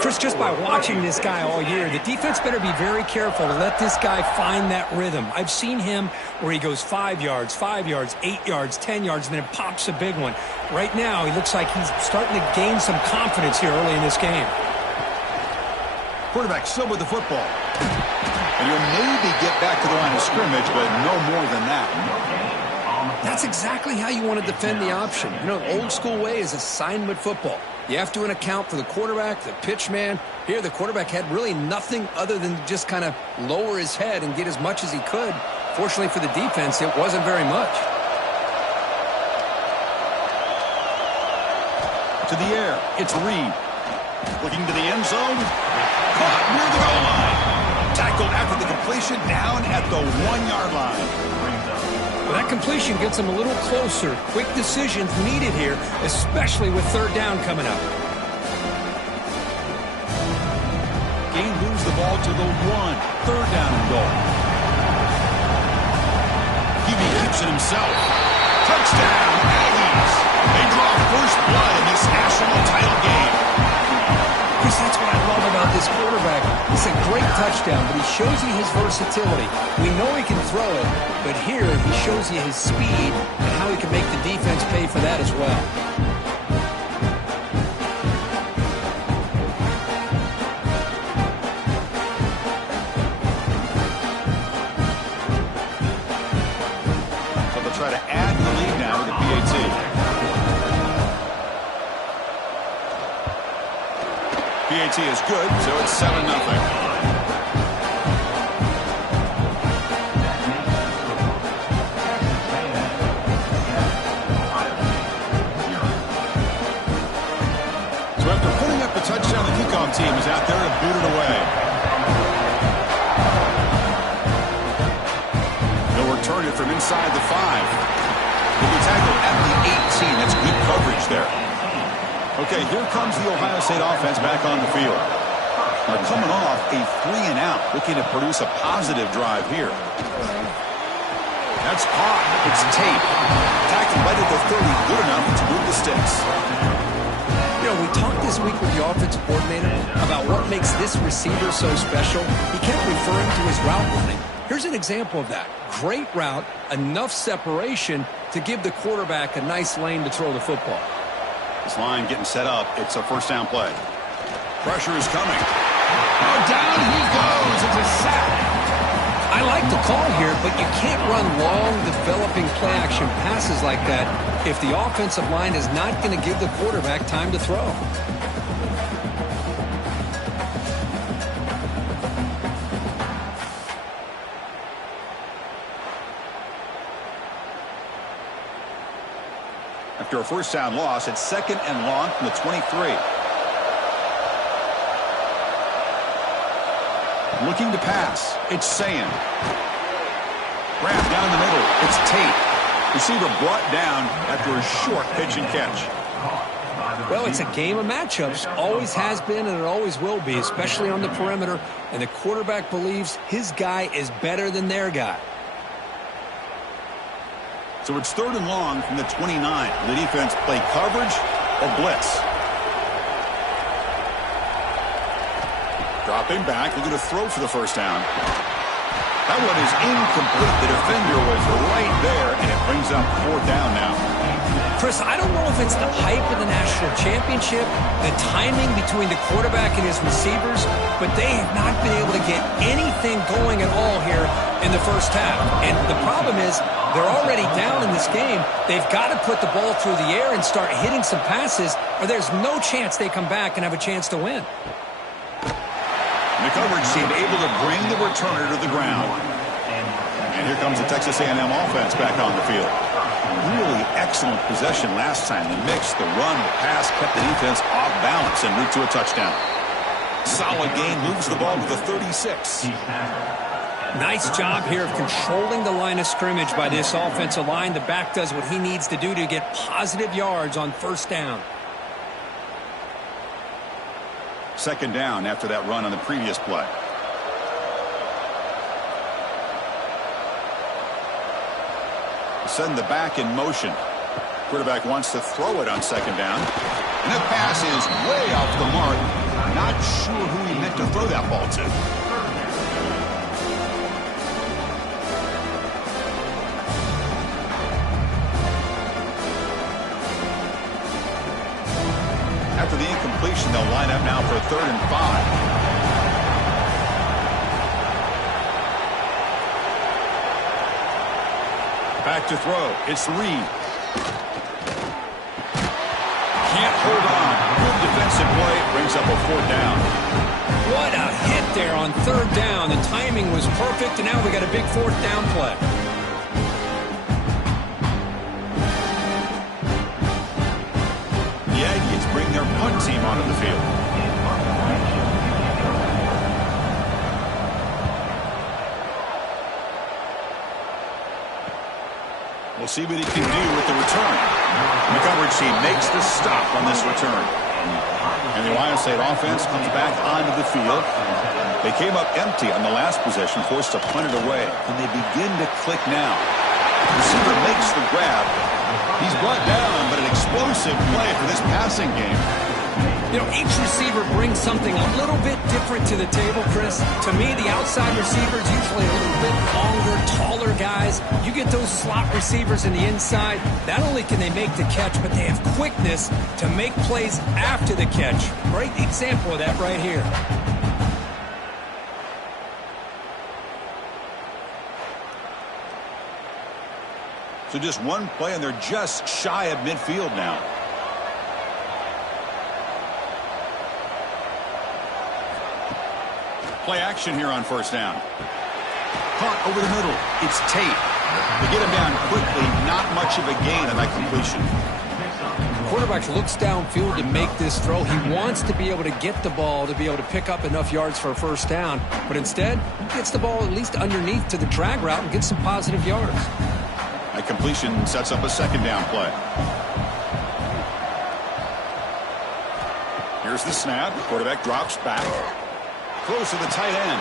Chris, just by watching this guy all year, the defense better be very careful to let this guy find that rhythm. I've seen him where he goes 5 yards, 5 yards, 8 yards, 10 yards, and then it pops a big one. Right now, he looks like he's starting to gain some confidence here early in this game. Quarterback still with the football. And he'll maybe get back to the line of scrimmage, but no more than that. That's exactly how you want to defend the option. You know, the old school way is assignment football. You have to account for the quarterback, the pitch man. Here, the quarterback had really nothing other than just kind of lower his head and get as much as he could. Fortunately for the defense, it wasn't very much. To the air, it's Reed. Looking to the end zone. Caught near the goal line. Tackled after the completion down at the 1-yard line. Well, that completion gets him a little closer. Quick decisions needed here, especially with third down coming up. Gain moves the ball to the 1. Third down and goal. Hubie keeps it himself. Touchdown, Aggies. They draw first blood in this national title game. Chris, that's what I love about this quarterback. It's a great touchdown, but he shows you his versatility. We know he can throw it, but here he shows you his speed and how he can make the defense pay for that as well. So they'll try to add the lead now with the PAT. PAT is good, so it's 7-0. So after putting up the touchdown, the kickoff team is out there to boot it away. They'll return it from inside the 5. They'll be tackled at the 18. That's good coverage there. Okay, here comes the Ohio State offense back on the field. They're coming off a 3-and-out, looking to produce a positive drive here. That's caught. It's Tate. Tackled right at the 30, good enough to move the sticks. You know, we talked this week with the offensive coordinator about what makes this receiver so special. He kept referring to his route running. Here's an example of that. Great route, enough separation to give the quarterback a nice lane to throw the football. This line getting set up. It's a first down play. Pressure is coming. Oh, down he goes. It's a sack. I like the call here, but you can't run long, developing play-action passes like that if the offensive line is not going to give the quarterback time to throw. After a first down loss, it's 2nd and long from the 23. Looking to pass. It's Sand. Grab down the middle. It's Tate. Receiver brought down after a short pitch and catch. Well, it's a game of matchups. Always has been and it always will be, especially on the perimeter. And the quarterback believes his guy is better than their guy. So it's 3rd and long from the 29. The defense play coverage or blitz. Dropping back, looking to throw for the first down. That one is incomplete. The defender was right there, and it brings up 4th down now. Chris, I don't know if it's the hype of the national championship, the timing between the quarterback and his receivers, but they have not been able to get anything going at all here in the first half. And the problem is they're already down in this game. They've got to put the ball through the air and start hitting some passes, or there's no chance they come back and have a chance to win. The coverage team able to bring the returner to the ground. And here comes the Texas A&M offense back on the field. Really excellent possession last time. The mix, the run, the pass kept the defense off balance and route to a touchdown. Solid game, moves the ball to the 36. Nice job here of controlling the line of scrimmage by this offensive line. The back does what he needs to do to get positive yards on first down. Second down after that run on the previous play. Send the back in motion. Quarterback wants to throw it on second down. And that pass is way off the mark. Not sure who he meant to throw that ball to. After the incompletion, they'll line up now for 3rd and 5. Back to throw. It's Reed. Can't hold on. Good defensive play. Brings up a 4th down. What a hit there on 3rd down. The timing was perfect, and now we got a big 4th down play. The Aggies bring their punt team onto the field. We'll see what he can do with the return. The coverage team makes the stop on this return. And the Ohio State offense comes back onto the field. They came up empty on the last possession, forced to punt it away. And they begin to click now. The receiver makes the grab. He's brought down, but an explosive play for this passing game. You know, each receiver brings something a little bit different to the table, Chris. To me, the outside receivers, usually a little bit longer, taller guys. You get those slot receivers in the inside, not only can they make the catch, but they have quickness to make plays after the catch. Great example of that right here. So just one play, and they're just shy of midfield now. Play action here on first down. Caught over the middle. It's Tate. They get him down quickly. Not much of a gain on that completion. The quarterback looks downfield to make this throw. He wants to be able to get the ball to be able to pick up enough yards for a first down. But instead, he gets the ball at least underneath to the drag route and gets some positive yards. That completion sets up a second down play. Here's the snap. Quarterback drops back. Throws to the tight end.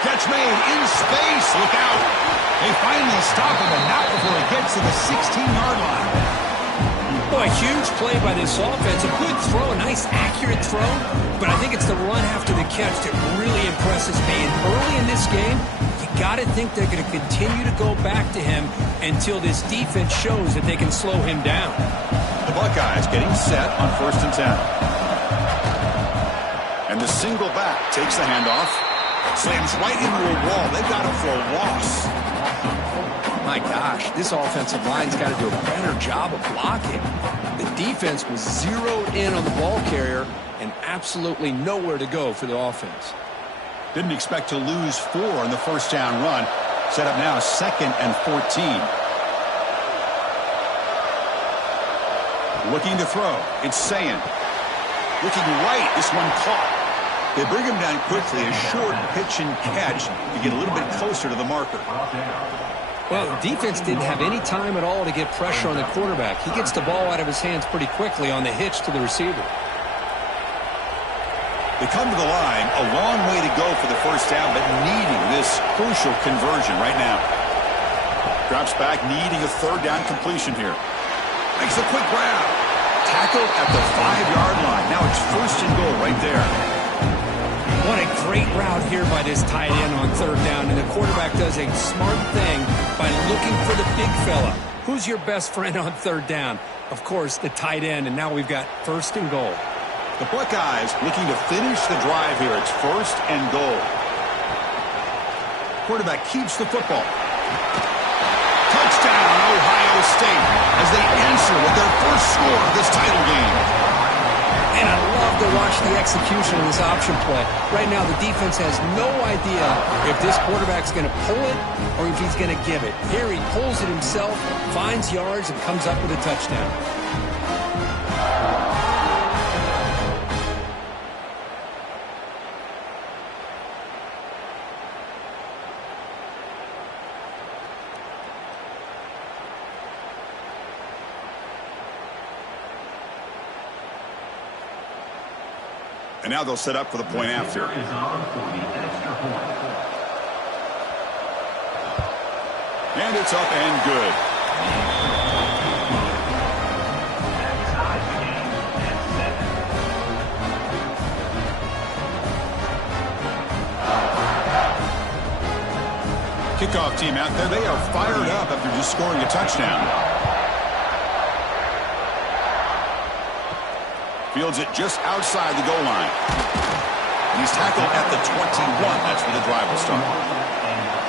Catch made in space. Look out. They finally stop him, and not before he gets to the 16-yard line. Boy, huge play by this offense. A good throw, a nice accurate throw. But I think it's the run after the catch that really impresses me. And early in this game, you got to think they're going to continue to go back to him until this defense shows that they can slow him down. The Buckeyes getting set on 1st and 10. And the single back takes the handoff. Slams right into a wall. They've got him for a loss. My gosh, this offensive line's got to do a better job of blocking. The defense was zeroed in on the ball carrier and absolutely nowhere to go for the offense. Didn't expect to lose 4 on the first down run. Set up now 2nd and 14. Looking to throw. It's Sayin. Looking right. This one caught. They bring him down quickly. A short pitch and catch to get a little bit closer to the marker. Well, the defense didn't have any time at all to get pressure on the quarterback. He gets the ball out of his hands pretty quickly on the hitch to the receiver. They come to the line. A long way to go for the first down, but needing this crucial conversion right now. Drops back, needing a 3rd down completion here. Makes a quick grab. Tackled at the 5-yard line. Now it's 1st and goal right there. What a great route here by this tight end on 3rd down, and the quarterback does a smart thing by looking for the big fella. Who's your best friend on 3rd down? Of course, the tight end, and now we've got 1st and goal. The Buckeyes looking to finish the drive here. It's 1st and goal. Quarterback keeps the football. Touchdown, Ohio State, as they answer with their first score of this title game. And I love to watch the execution of this option play. Right now, the defense has no idea if this quarterback's going to pull it or if he's going to give it. Here he pulls it himself, finds yards, and comes up with a touchdown. And now they'll set up for the point after. Is on for the extra point. And it's up and good. Kickoff team out there, they are fired up after just scoring a touchdown. Fields it just outside the goal line. He's tackled at the 21. That's where the drive will start.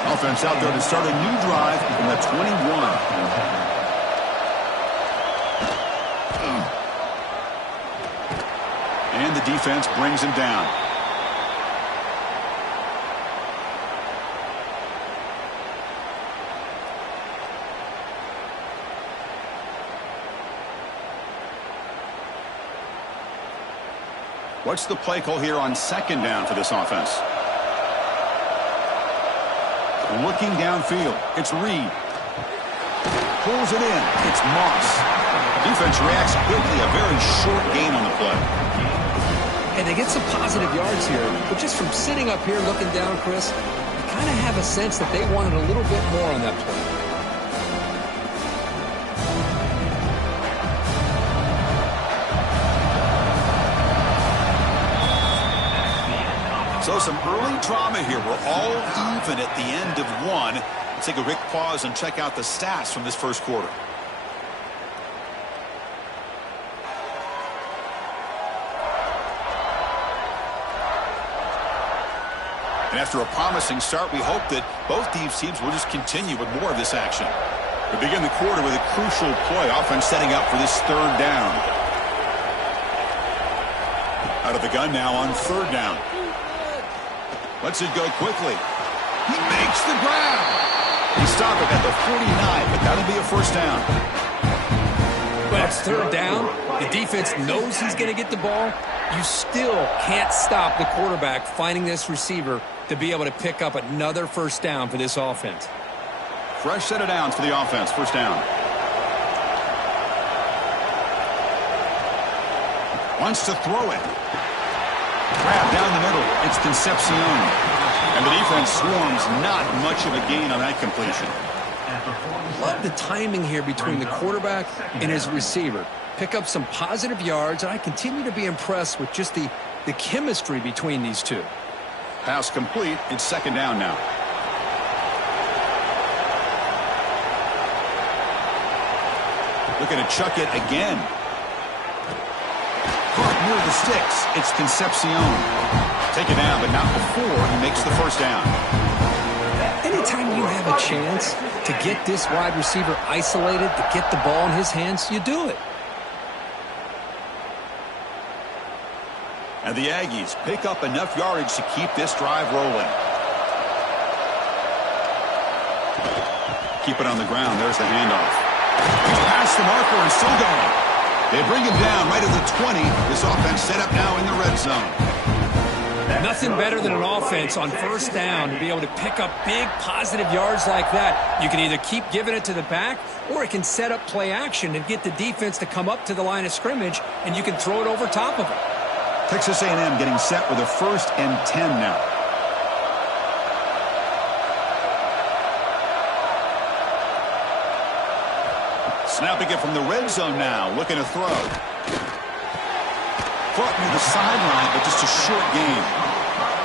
Offense out there to start a new drive from the 21. And the defense brings him down. What's the play call here on second down for this offense? Looking downfield. It's Reed. Pulls it in. It's Moss. Defense reacts quickly. A very short gain on the play. And they get some positive yards here. But just from sitting up here looking down, Chris, you kind of have a sense that they wanted a little bit more on that play. So some early drama here. We're all even at the end of one. Let's take a quick pause and check out the stats from this first quarter. And after a promising start, we hope that both these teams will just continue with more of this action. We begin the quarter with a crucial play. Offense setting up for this third down. Out of the gun now on third down. Lets it go quickly. He makes the grab. He stopped it at the 49, but that'll be a first down. Well, it's third down. The defense knows he's going to get the ball. You still can't stop the quarterback finding this receiver to be able to pick up another first down for this offense. Fresh set of downs for the offense. First down. Wants to throw it. Grab down the middle. It's Concepcion. And the defense swarms. Not much of a gain on that completion. Love the timing here between the quarterback and his receiver. Pick up some positive yards, and I continue to be impressed with just the chemistry between these two. Pass complete. It's second down now. Looking to chuck it again. Caught near the sticks. It's Concepcion. Take it down, but not before he makes the first down. Anytime you have a chance to get this wide receiver isolated, to get the ball in his hands, you do it. And the Aggies pick up enough yardage to keep this drive rolling. Keep it on the ground. There's the handoff. He's past the marker and still going. They bring him down right at the 20. This offense set up now in the red zone. Nothing better than an offense on first down to be able to pick up big positive yards like that. You can either keep giving it to the back, or it can set up play action and get the defense to come up to the line of scrimmage, and you can throw it over top of it. Texas A&M getting set with a 1st and 10 now. Snapping it from the red zone now, looking to throw. Caught near the sideline, but just a short gain.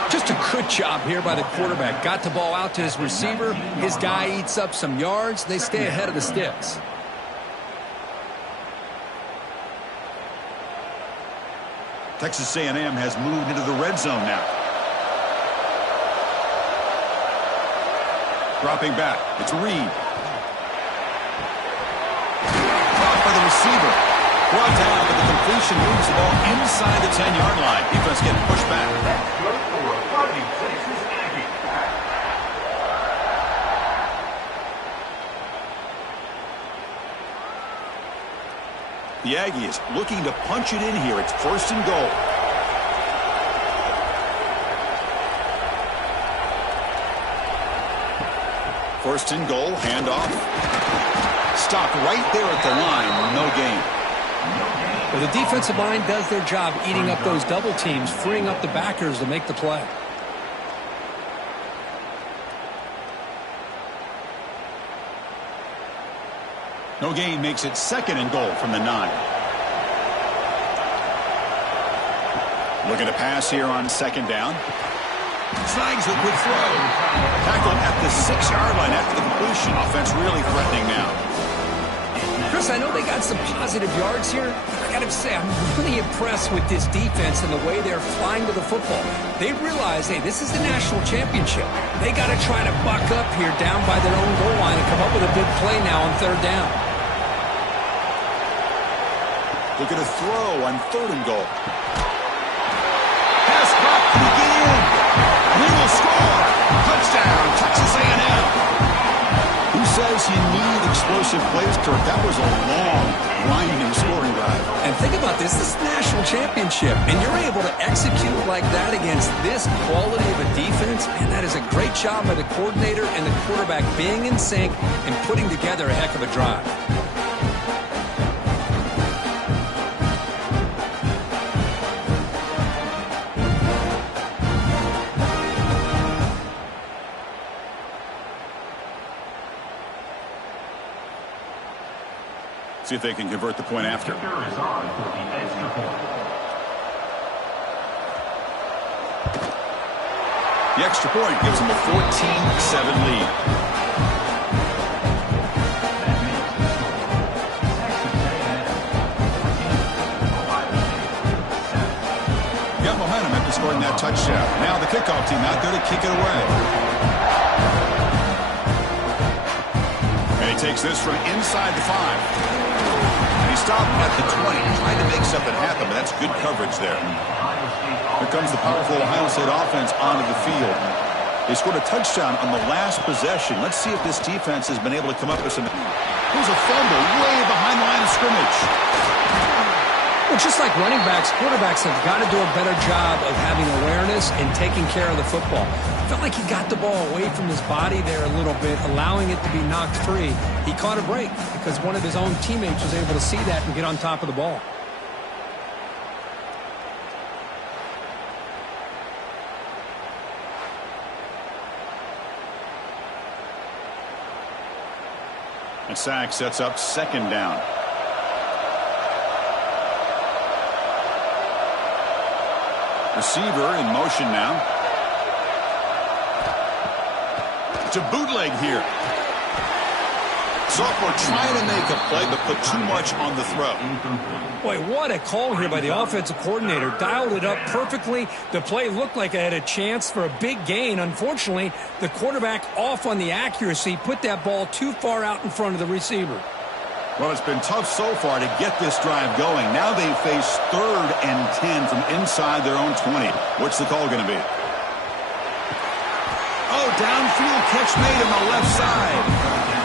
Just a good job here by the quarterback. Got the ball out to his receiver. His guy eats up some yards. They stay ahead of the sticks. Texas A&M has moved into the red zone now. Dropping back. It's Reed. Caught by the receiver. Brought down, but the completion moves the ball inside the 10-yard line. Defense getting pushed back. That's good for a fighting Texas Aggie. The Aggies looking to punch it in here. It's 1st and goal. First and goal, handoff. Stopped right there at the line, no gain. Well, the defensive line does their job eating up those double teams, freeing up the backers to make the play. No gain makes it 2nd and goal from the 9. Looking to pass here on 2nd down. Snags a quick throw. Tackled at the 6-yard line after the completion. Offense really threatening now. Chris, I know they got some positive yards here, but I got to say, I'm really impressed with this defense and the way they're flying to the football. They realize, hey, this is the national championship. They got to try to buck up here down by their own goal line and come up with a big play now on 3rd down. Looking to throw on 3rd and goal. Pass caught. Can he get in? He will score. Touchdown, Texas A&M. Who says you need explosive plays, Kirk? That was a long, grinding scoring drive. And think about this. This is the national championship, and you're able to execute like that against this quality of a defense, and that is a great job by the coordinator and the quarterback being in sync and putting together a heck of a drive. See if they can convert the point after. Kicker is on for the extra point. The extra point gives them a 14-7 lead. Got momentum after scoring that touchdown. Now the kickoff team out there to kick it away. And he takes this from inside the 5. And he stopped at the 20, trying to make something happen, but that's good coverage there. Here comes the powerful Ohio State offense onto the field. They scored a touchdown on the last possession. Let's see if this defense has been able to come up with some. Here's a fumble way behind the line of scrimmage. Well, just like running backs, quarterbacks have got to do a better job of having awareness and taking care of the football. Felt like he got the ball away from his body there a little bit, allowing it to be knocked free. He caught a break because one of his own teammates was able to see that and get on top of the ball. A sack sets up 2nd down. Receiver in motion now. To bootleg here. Sophomore trying to make a play, but put too much on the throw. Boy, what a call here by the offensive coordinator. Dialed it up perfectly. The play looked like it had a chance for a big gain. Unfortunately, the quarterback off on the accuracy, put that ball too far out in front of the receiver. Well, it's been tough so far to get this drive going. Now they face 3rd and 10 from inside their own 20. What's the call going to be? Oh, downfield catch made on the left side.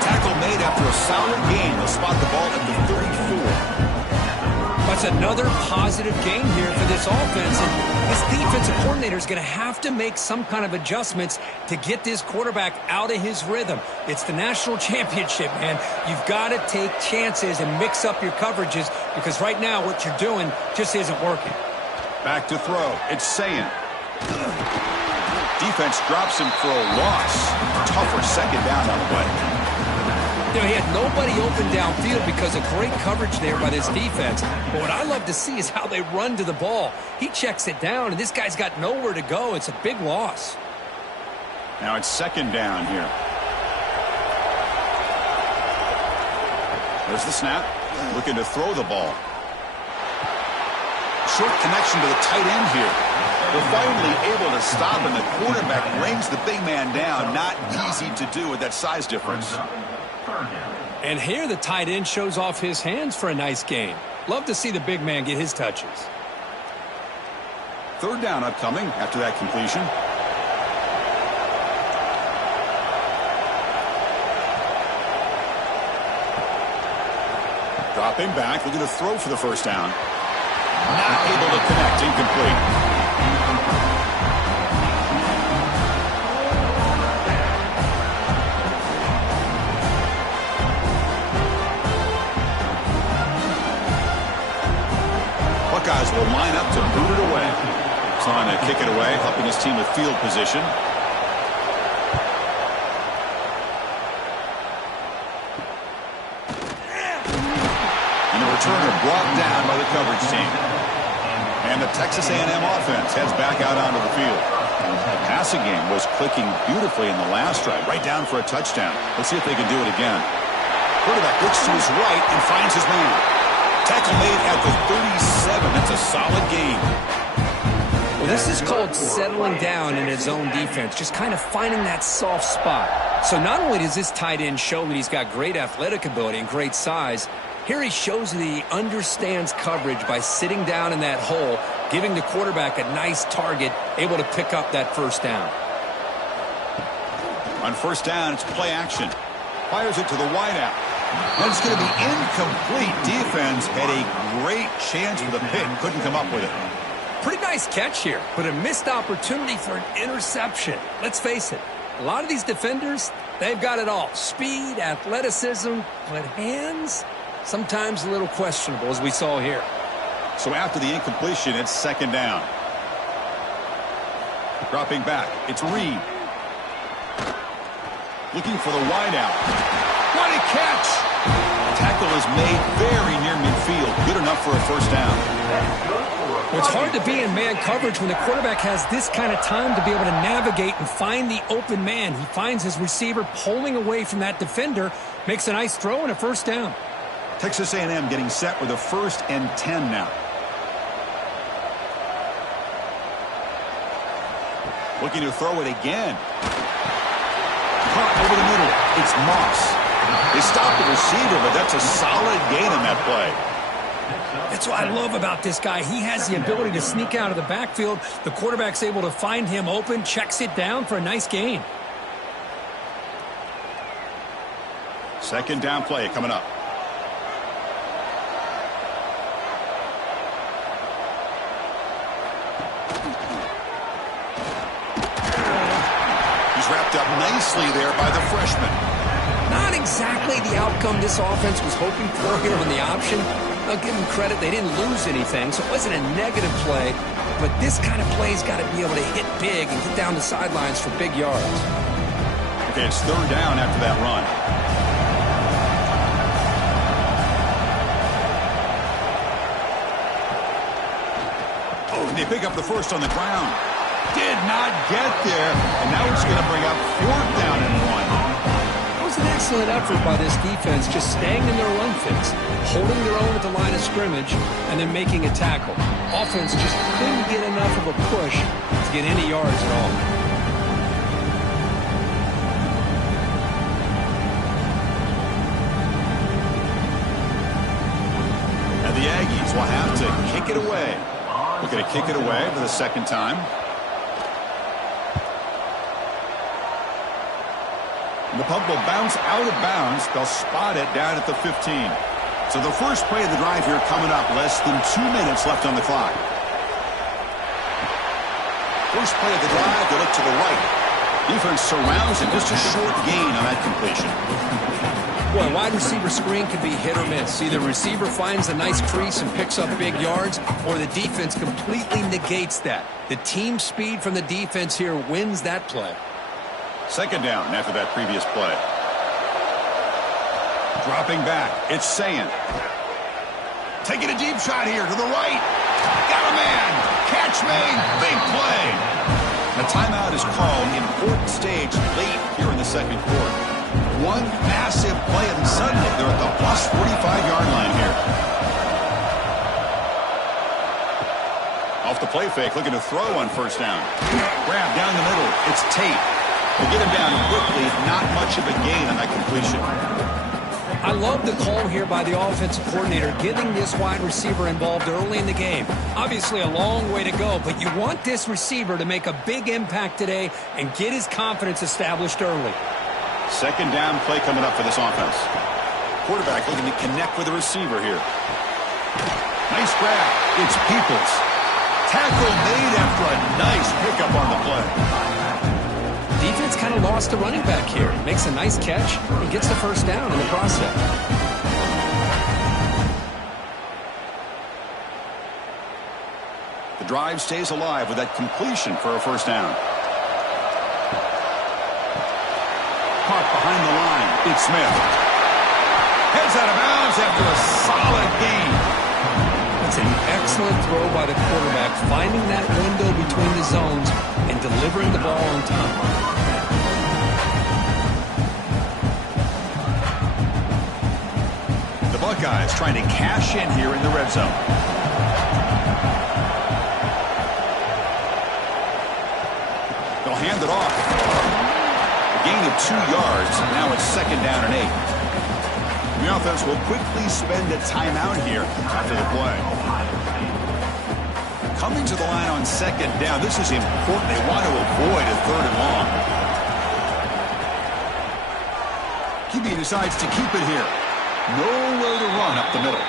Tackle made after a solid gain. They'll spot the ball at the 34. That's another positive gain here for this offense. And this defensive coordinator is going to have to make some kind of adjustments to get this quarterback out of his rhythm. It's the national championship, man. You've got to take chances and mix up your coverages because right now what you're doing just isn't working. Back to throw. It's Sayin. Defense drops him for a loss. Tougher 2nd down on the way. You know, he had nobody open downfield because of great coverage there by this defense. But what I love to see is how they run to the ball. He checks it down, and this guy's got nowhere to go. It's a big loss. Now it's 2nd down here. There's the snap. Looking to throw the ball. Short connection to the tight end here. They're finally able to stop, and the quarterback brings the big man down. Not easy to do with that size difference. And here the tight end shows off his hands for a nice game. Love to see the big man get his touches. 3rd down upcoming after that completion. Dropping back, looking to throw for the 1st down. Not able to connect, incomplete. way, helping his team with field position. And the returner brought down by the coverage team. And the Texas A&M offense heads back out onto the field. The passing game was clicking beautifully in the last drive, right down for a touchdown. Let's see if they can do it again. Quarterback looks to his right and finds his man. Tackle made at the 37. That's a solid gain. Well, this is called settling down in his own defense, just kind of finding that soft spot. So not only does this tight end show that he's got great athletic ability and great size, here he shows that he understands coverage by sitting down in that hole, giving the quarterback a nice target, able to pick up that first down. On first down, it's play action. Fires it to the wideout. And it's going to be incomplete. Defense had a great chance for the pick. Couldn't come up with it. Pretty nice catch here, but a missed opportunity for an interception. Let's face it, a lot of these defenders, they've got it all. Speed, athleticism, but hands, sometimes a little questionable, as we saw here. So after the incompletion, it's second down. Dropping back, it's Reed. Looking for the wideout. What a catch! The tackle is made very near midfield. Good enough for a first down. Well, it's hard to be in man coverage when the quarterback has this kind of time to be able to navigate and find the open man. He finds his receiver pulling away from that defender, makes a nice throw and a first down. Texas A&M getting set with a 1st and 10 now. Looking to throw it again. Caught over the middle. It's Moss. They stopped the receiver, but that's a solid gain on that play. That's what I love about this guy. He has the ability to sneak out of the backfield. The quarterback's able to find him open, checks it down for a nice gain. Second down play coming up. He's wrapped up nicely there by the freshman. Not exactly the outcome this offense was hoping for here on the option. I'll give them credit. They didn't lose anything, so it wasn't a negative play. But this kind of play's got to be able to hit big and get down the sidelines for big yards. Okay, it's third down after that run. Oh, and they pick up the first on the ground. Did not get there, and now it's going to bring up 4th down and 1. It was an excellent effort by this defense, just staying in their run fits, holding their own at the line of scrimmage, and then making a tackle. Offense just couldn't get enough of a push to get any yards at all. And the Aggies will have to kick it away. We're going to kick it away for the second time. And the puck will bounce out of bounds. They'll spot it down at the 15. So the first play of the drive here coming up. Less than 2 minutes left on the clock. First play of the drive, they look to the right. Defense surrounds and just a short gain on that completion. Well, a wide receiver screen can be hit or miss. Either receiver finds a nice crease and picks up big yards, or the defense completely negates that. The team speed from the defense here wins that play. Second down after that previous play. Dropping back, it's Sayan. Taking a deep shot here to the right. Got a man. Catch made. Big play. The timeout is called. Important stage late here in the second quarter. One massive play, and suddenly they're at the plus 45-yard line here. Off the play fake, looking to throw on first down. Grab down the middle. It's Tate. They get him down quickly. Not much of a gain on that completion. I love the call here by the offensive coordinator, getting this wide receiver involved early in the game. Obviously a long way to go, but you want this receiver to make a big impact today and get his confidence established early. Second down play coming up for this offense. Quarterback looking to connect with the receiver here. Nice grab. It's Peoples. Tackle made after a nice pickup on the play. Defense kind of lost the running back here. Makes a nice catch and gets the first down in the process. The drive stays alive with that completion for a first down. Caught behind the line. It's Smith. Heads out of bounds after a solid gain. It's an excellent throw by the quarterback, finding that window between the zones and delivering the ball on time. The Buckeyes trying to cash in here in the red zone. They'll hand it off. A gain of 2 yards. Now it's second down and 8. The offense will quickly spend a timeout here after the play. Coming to the line on second down. This is important. They want to avoid a third and long. QB decides to keep it here. Nowhere to run up the middle.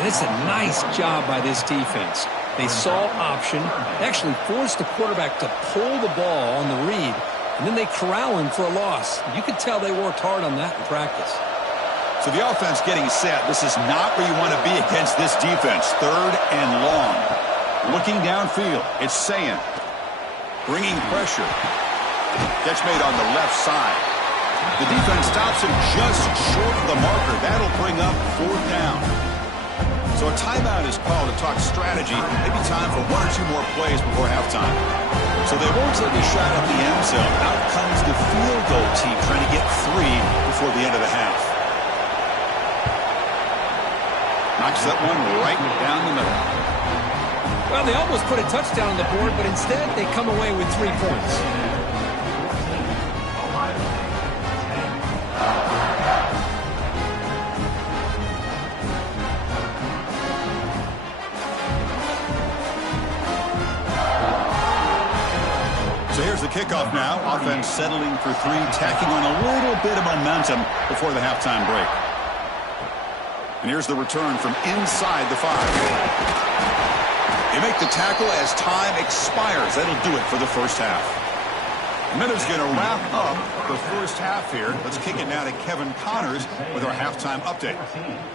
And it's a nice job by this defense. They saw option, actually forced the quarterback to pull the ball on the read, and then they corral him for a loss. You could tell they worked hard on that in practice. So the offense getting set. This is not where you want to be against this defense. Third and long. Looking downfield. It's Sayan. Bringing pressure. Catch made on the left side. The defense stops him just short of the marker. That'll bring up fourth down. So a timeout is called to talk strategy. Maybe time for 1 or 2 more plays before halftime. So they won't take a shot at the end zone. Out comes the field goal team trying to get 3 before the end of the half. Knocks that one right down the middle. Well, they almost put a touchdown on the board, but instead they come away with 3 points. So here's the kickoff now. Offense settling for 3, tacking on a little bit of momentum before the halftime break. And here's the return from inside the 5. They make the tackle as time expires. That'll do it for the first half. Minutes going to wrap up the first half here. Let's kick it now to Kevin Connors with our halftime update.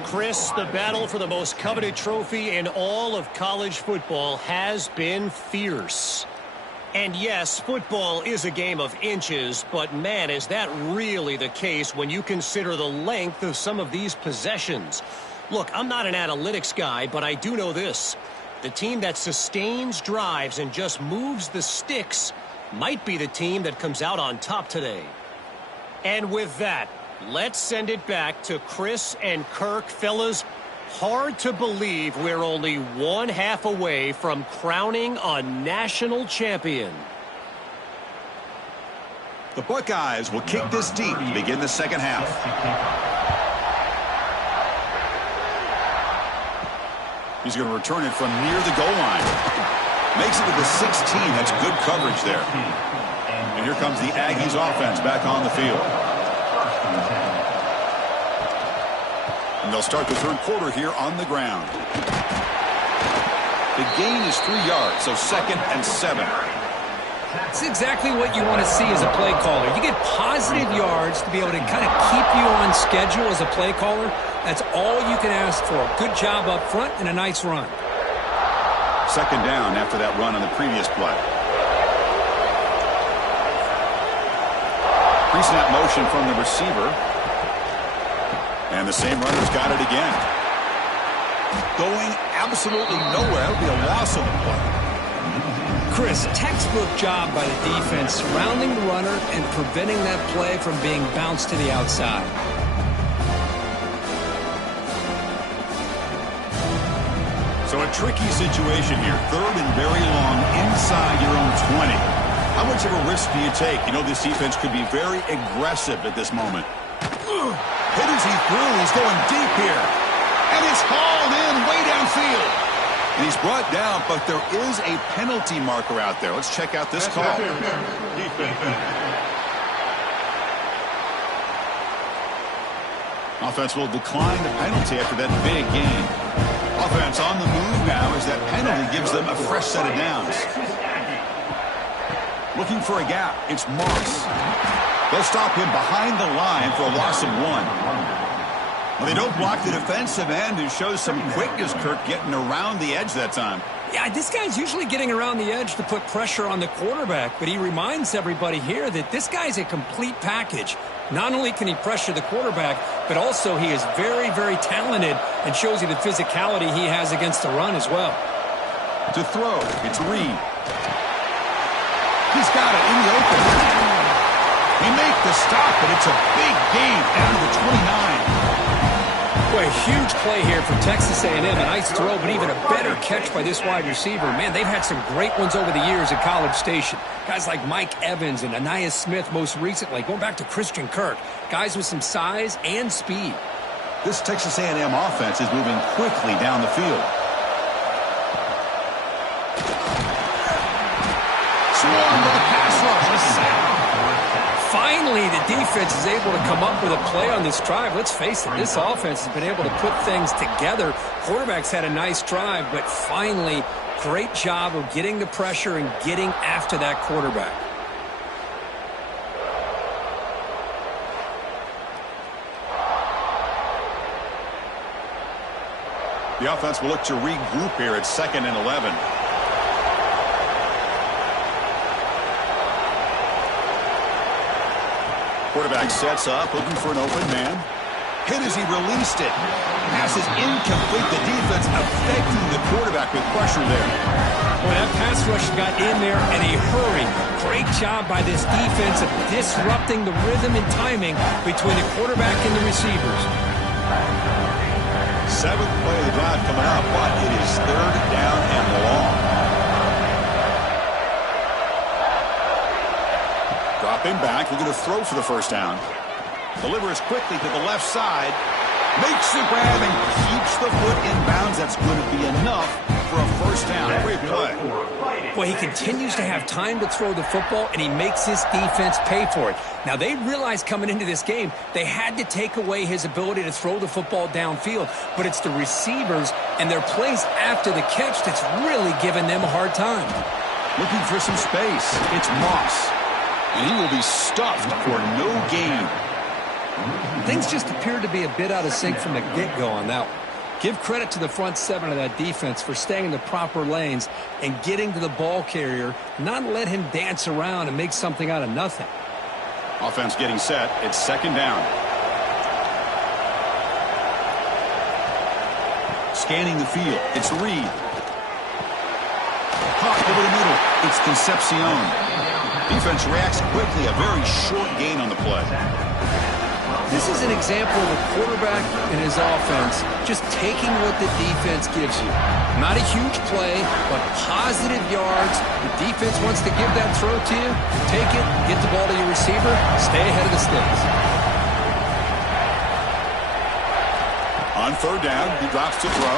Chris, the battle for the most coveted trophy in all of college football has been fierce. And yes, football is a game of inches, but man, is that really the case when you consider the length of some of these possessions. Look, I'm not an analytics guy, but I do know this. The team that sustains drives and just moves the sticks might be the team that comes out on top today. And with that, let's send it back to Chris and Kirk. Fellas, hard to believe we're only 1 half away from crowning a national champion. The Buckeyes will kick this deep to begin the second half. He's going to return it from near the goal line. Makes it to the 16. That's good coverage there. And here comes the Aggies offense back on the field. And they'll start the third quarter here on the ground. The gain is 3 yards, so 2nd and 7. It's exactly what you want to see as a play caller. You get positive yards to be able to kind of keep you on schedule as a play caller. That's all you can ask for. Good job up front and a nice run. 2nd down after that run on the previous play. Pre-snap motion from the receiver. And the same runner's got it again. Going absolutely nowhere. That'll be a loss of the play. Chris, textbook job by the defense surrounding the runner and preventing that play from being bounced to the outside. So a tricky situation here. 3rd and very long inside your own 20. How much of a risk do you take? You know this defense could be very aggressive at this moment. Hit as he threw. He's going deep here. And it's hauled in way downfield. And he's brought down, but there is a penalty marker out there. Let's check out this call. Offense will decline the penalty after that big gain. Offense on the move now as that penalty gives them a fresh set of downs. Looking for a gap. It's Moss. They'll stop him behind the line for a loss of 1. Well, they don't block the defensive end, who shows some quickness, Kirk, getting around the edge that time. Yeah, this guy's usually getting around the edge to put pressure on the quarterback, but he reminds everybody here that this guy's a complete package. Not only can he pressure the quarterback, but also he is very, very talented and shows you the physicality he has against the run as well. To throw, it's Reed. He's got it in the open. He makes the stop, but it's a big gain down to the 29. Boy, a huge play here for Texas A&M. A nice throw, but even a better catch by this wide receiver. Man, they've had some great ones over the years at College Station. Guys like Mike Evans and Anais Smith most recently, going back to Christian Kirk. Guys with some size and speed. This Texas A&M offense is moving quickly down the field. Swarm with a pass rush. A sack. Finally, the defense is able to come up with a play on this drive. Let's face it, this offense has been able to put things together. Quarterback's had a nice drive, but finally, great job of getting the pressure and getting after that quarterback. The offense will look to regroup here at 2nd and 11. Quarterback sets up, looking for an open man. Hit as he released it. Pass is incomplete. The defense affecting the quarterback with pressure there. Well, that pass rush got in there in a hurry. Great job by this defense of disrupting the rhythm and timing between the quarterback and the receivers. 7th play of the drive coming up, but it is 3rd down and long. Dropping back, looking to throw for the first down. Delivers quickly to the left side. Makes the grab and keeps the foot in bounds. That's going to be enough for a first down. Great play. Well, he continues to have time to throw the football, and he makes his defense pay for it. Now, they realized coming into this game they had to take away his ability to throw the football downfield, but it's the receivers and their plays after the catch that's really giving them a hard time. Looking for some space. It's Moss. And he will be stuffed for no gain. Things just appeared to be a bit out of sync from the get-go on that one. Give credit to the front 7 of that defense for staying in the proper lanes and getting to the ball carrier, not let him dance around and make something out of nothing. Offense getting set. It's 2nd down. Scanning the field. It's Reed. Caught over the middle. It's Concepcion. Defense reacts quickly. A very short gain on the play. This is an example of a quarterback and his offense just taking what the defense gives you. Not a huge play, but positive yards. The defense wants to give that throw to you. Take it, get the ball to your receiver, stay ahead of the sticks. On 3rd down, he drops to throw.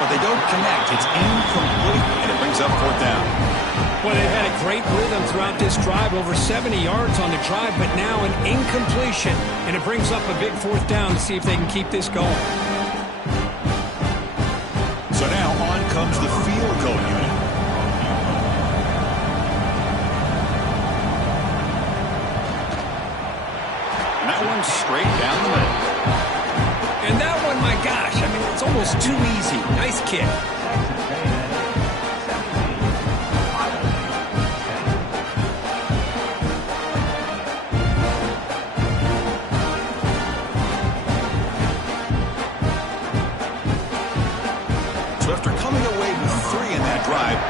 But they don't connect. It's incomplete, and it brings up 4th down. Well, they've had a great rhythm throughout this drive, over 70 yards on the drive, but now an incompletion, and it brings up a big 4th down to see if they can keep this going. So now on comes the field goal unit. And that one's straight down the middle. And that one, my gosh, I mean, it's almost too easy. Nice kick.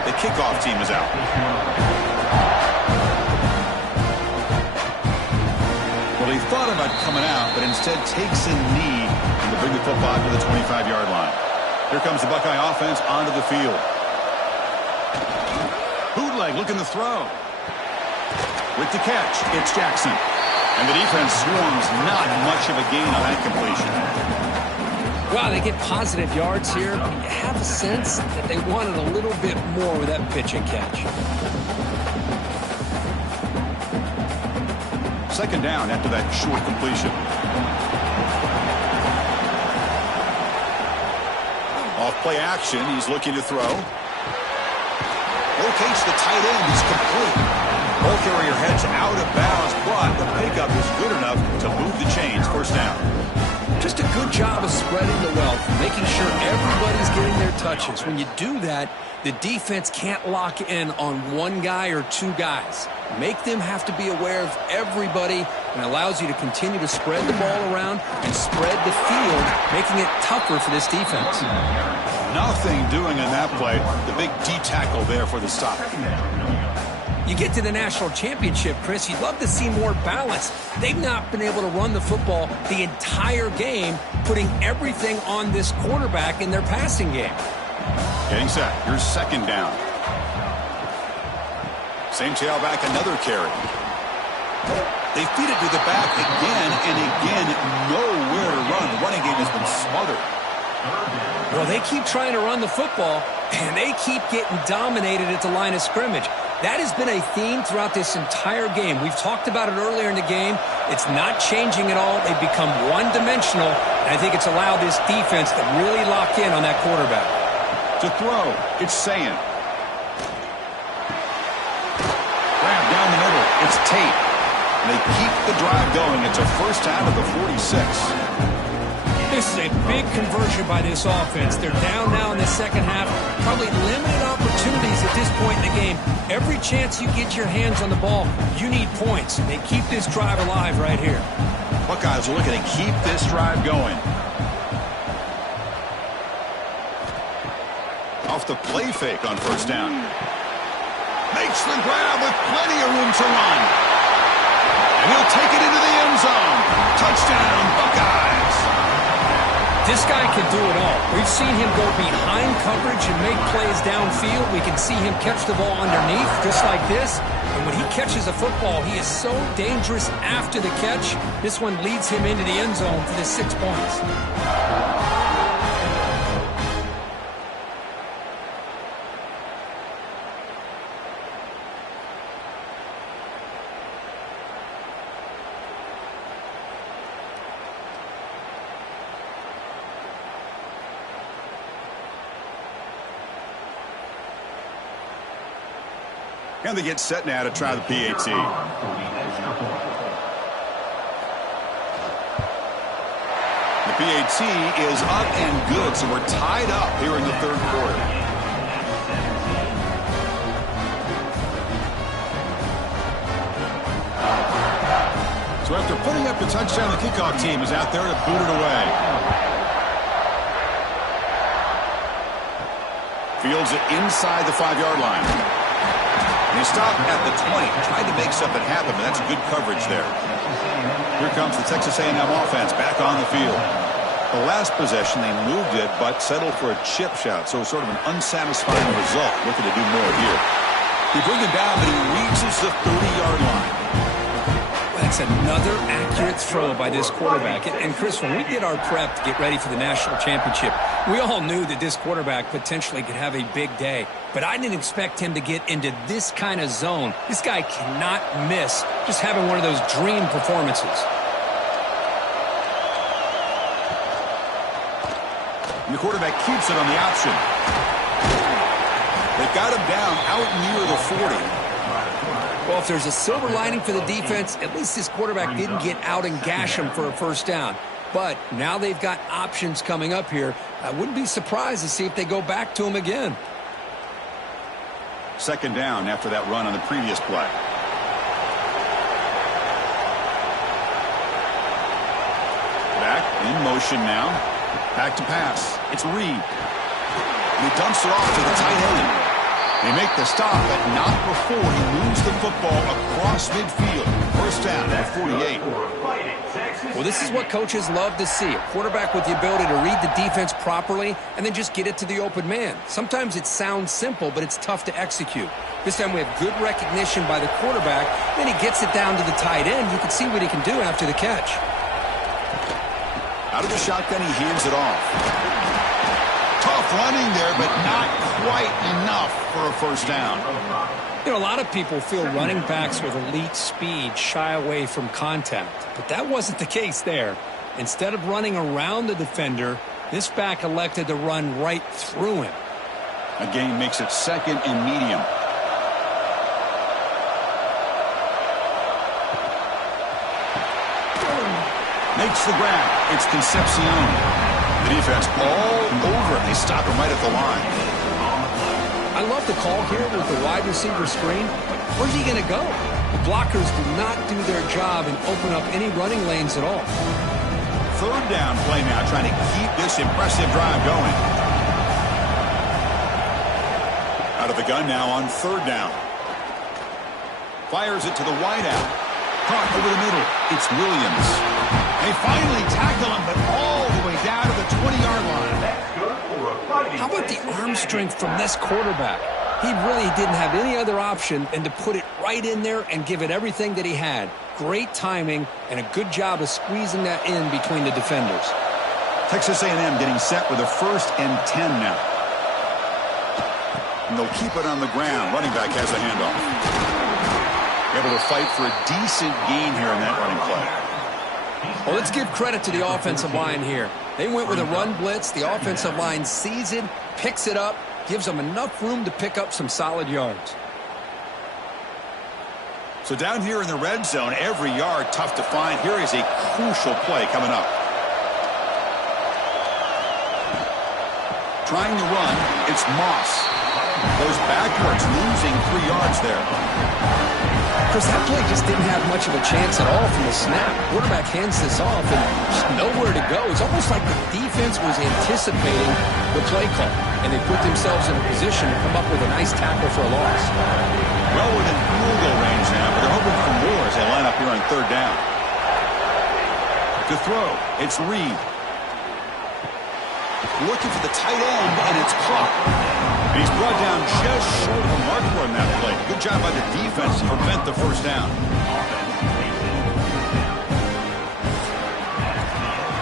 The kickoff team is out. Well, he thought about coming out, but instead takes a knee to bring the football to the 25-yard line. Here comes the Buckeye offense onto the field. Bootleg looking to throw. With the catch, it's Jackson. And the defense swarms, not much of a gain on that completion. Wow, they get positive yards here, but you have a sense that they wanted a little bit more with that pitch and catch. 2nd down after that short completion. Off play action, he's looking to throw. Locates the tight end, he's complete. Ball carrier heads out of bounds, but the pickup is good enough to move the chains. 1st down. Just a good job of spreading the wealth, making sure everybody's getting their touches. When you do that, the defense can't lock in on one guy or two guys. Make them have to be aware of everybody, and allows you to continue to spread the ball around and spread the field, making it tougher for this defense. Nothing doing in that play. The big D tackle there for the stop. You get to the national championship, Chris, you'd love to see more balance. They've not been able to run the football the entire game, putting everything on this quarterback in their passing game. Getting set. Here's second down. Same tailback, another carry. They feed it to the back again and again. Nowhere to run. The running game has been smothered. Well, they keep trying to run the football, and they keep getting dominated at the line of scrimmage. That has been a theme throughout this entire game. We've talked about it earlier in the game. It's not changing at all. They've become one-dimensional, and I think it's allowed this defense to really lock in on that quarterback. To throw, it's Sayin. Grab down the middle, it's Tate. And they keep the drive going. It's a first down at the 46. This is a big conversion by this offense. They're down now in the second half. Probably limited opportunities at this point in the game. Every chance you get your hands on the ball, you need points. They keep this drive alive right here. Buckeyes are looking to keep this drive going. Off the play fake on first down. Makes the grab with plenty of room to run. And he'll take it into the end zone. Touchdown, Buckeyes. This guy can do it all. We've seen him go behind coverage and make plays downfield. We can see him catch the ball underneath, just like this. And when he catches a football, he is so dangerous after the catch. This one leads him into the end zone for the 6 points. And they get set now to try the PAT. The PAT is up and good, so we're tied up here in the third quarter. So after putting up the touchdown, the kickoff team is out there to boot it away. Fields it inside the 5-yard line. He stopped at the 20, tried to make something happen, but that's good coverage there. Here comes the Texas A&M offense back on the field. The last possession, they moved it, but settled for a chip shot, so sort of an unsatisfying result. Looking to do more here. They bring him down, but he reaches the 30-yard line. That's another accurate throw by this quarterback. And Chris, when we did our prep to get ready for the national championship, we all knew that this quarterback potentially could have a big day. But I didn't expect him to get into this kind of zone. This guy cannot miss just having one of those dream performances. And the quarterback keeps it on the option. They got him down out near the 40. Well, if there's a silver lining for the defense, at least this quarterback didn't get out and gash him for a first down. But now they've got options coming up here. I wouldn't be surprised to see if they go back to him again. Second down after that run on the previous play. Back in motion now. Back to pass. It's Reed. And he dumps it off to the tight end. They make the stop, but not before he moves the football across midfield. First down at 48. Well, this is what coaches love to see. A quarterback with the ability to read the defense properly and then just get it to the open man. Sometimes it sounds simple, but it's tough to execute. This time we have good recognition by the quarterback. Then he gets it down to the tight end. You can see what he can do after the catch. Out of the shotgun, he heaves it off. Tough running there, but not quite enough for a first down. You know, a lot of people feel running backs with elite speed shy away from contact, but that wasn't the case there. Instead of running around the defender, this back elected to run right through him. A gain makes it second and medium. Makes the grab. It's Concepcion. The defense all over it. They stop him right at the line. I love the call here with the wide receiver screen, but where's he going to go? The blockers do not do their job and open up any running lanes at all. Third down play now, trying to keep this impressive drive going. Out of the gun now on third down. Fires it to the wideout. Caught over the middle. It's Williams. They finally tackle him, but all the way down to the 20-yard line. How about the arm strength from this quarterback? He really didn't have any other option than to put it right in there and give it everything that he had. Great timing and a good job of squeezing that in between the defenders. Texas A&M getting set with a 1st and 10 now. And they'll keep it on the ground. Running back has a handoff. Able to fight for a decent gain here in that running play. Well, let's give credit to the offensive line here. They went with a run blitz. The offensive line sees it, picks it up, gives them enough room to pick up some solid yards. So down here in the red zone, every yard tough to find. Here is a crucial play coming up. Trying to run, it's Moss. Goes backwards, losing 3 yards there. Chris, that play just didn't have much of a chance at all from the snap. Quarterback hands this off and just nowhere to go. It's almost like the defense was anticipating the play call, and they put themselves in a position to come up with a nice tackle for a loss. Well within field goal range now, but they're hoping for more as they line up here on third down. To throw, it's Reed. Looking for the tight end, and it's caught. And he's brought down just short of the marker on that play. Good job by the defense to prevent the first down.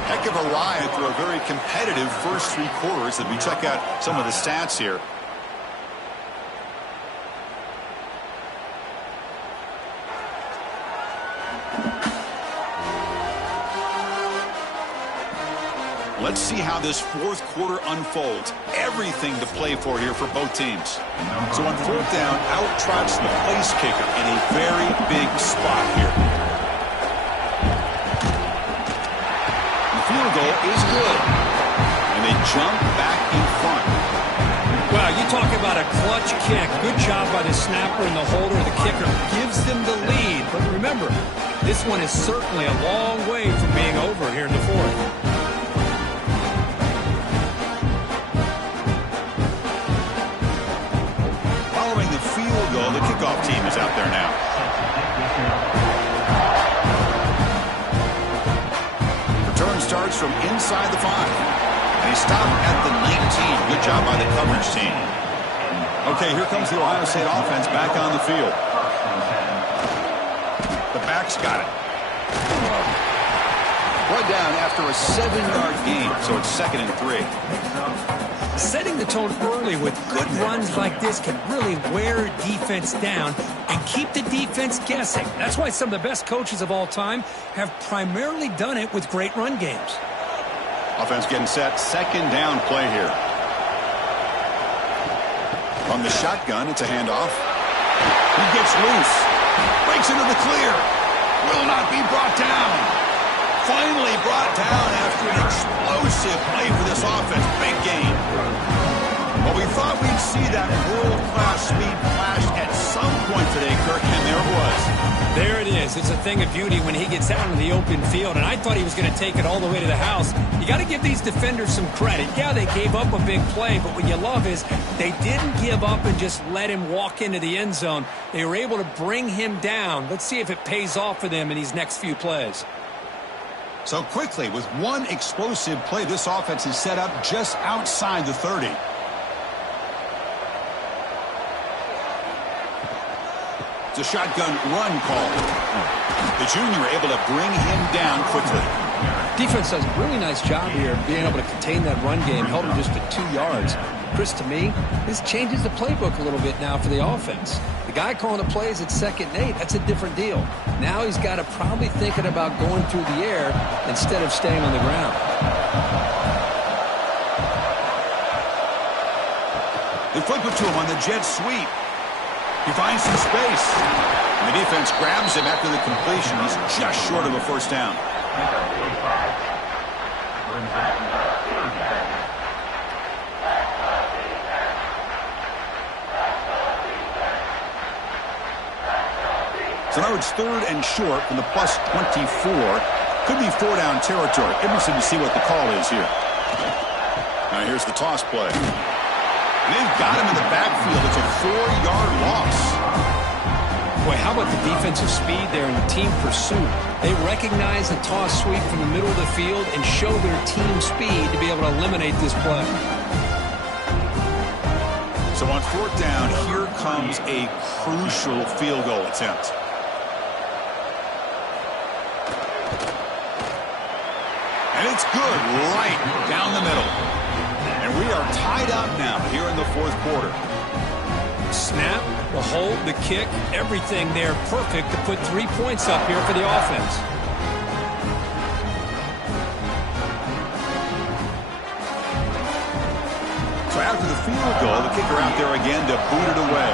Heck of a ride through a very competitive first 3 quarters as we check out some of the stats here. Let's see how this 4th quarter unfolds. Everything to play for here for both teams. So on 4th down, out trots the place kicker in a very big spot here. The field goal is good. And they jump back in front. Well, you talk about a clutch kick. Good job by the snapper and the holder. The kicker gives them the lead. But remember, this one is certainly a long way from being over here in the 4th. The kickoff team is out there now. Return starts from inside the 5. And he stopped at the 19. Good job by the coverage team. Okay, here comes the Ohio State offense back on the field. The back's got it. Brought down after a 7-yard gain, so it's 2nd and 3. Setting the tone early with good runs like this can really wear defense down and keep the defense guessing. That's why some of the best coaches of all time have primarily done it with great run games. Offense getting set. 2nd down play here. From the shotgun, it's a handoff. He gets loose. Breaks into the clear. Will not be brought down. Finally brought down after an explosive play for this offense. Big game. Well, we thought we'd see that world-class speed flash at some point today, Kirk, and there it was. There it is. It's a thing of beauty when he gets out in the open field, and I thought he was going to take it all the way to the house. You got to give these defenders some credit. Yeah, they gave up a big play, but what you love is they didn't give up and just let him walk into the end zone. They were able to bring him down. Let's see if it pays off for them in these next few plays. So quickly, with one explosive play, this offense is set up just outside the 30. It's a shotgun run call. The junior able to bring him down quickly. Defense does a really nice job here of being able to contain that run game, held him just to 2 yards. Chris, to me, this changes the playbook a little bit now for the offense. The guy calling the plays at 2nd and 8, that's a different deal. Now he's got to probably thinking about going through the air instead of staying on the ground. They flip it to him on the jet sweep. He finds some space. And the defense grabs him after the completion. He's just short of a first down. So now it's 3rd and short from the plus 24. Could be 4-down territory. Interesting to see what the call is here. Now here's the toss play. And they've got him in the backfield. It's a 4-yard loss. Boy, how about the defensive speed there in the team pursuit? They recognize the toss sweep from the middle of the field and show their team speed to be able to eliminate this play. So on 4th down, here comes a crucial field goal attempt. And it's good right down the middle. And we are tied up now here in the 4th quarter. Snap, the hold, the kick, everything there perfect to put 3 points up here for the offense. So after the field goal, the kicker out there again to boot it away.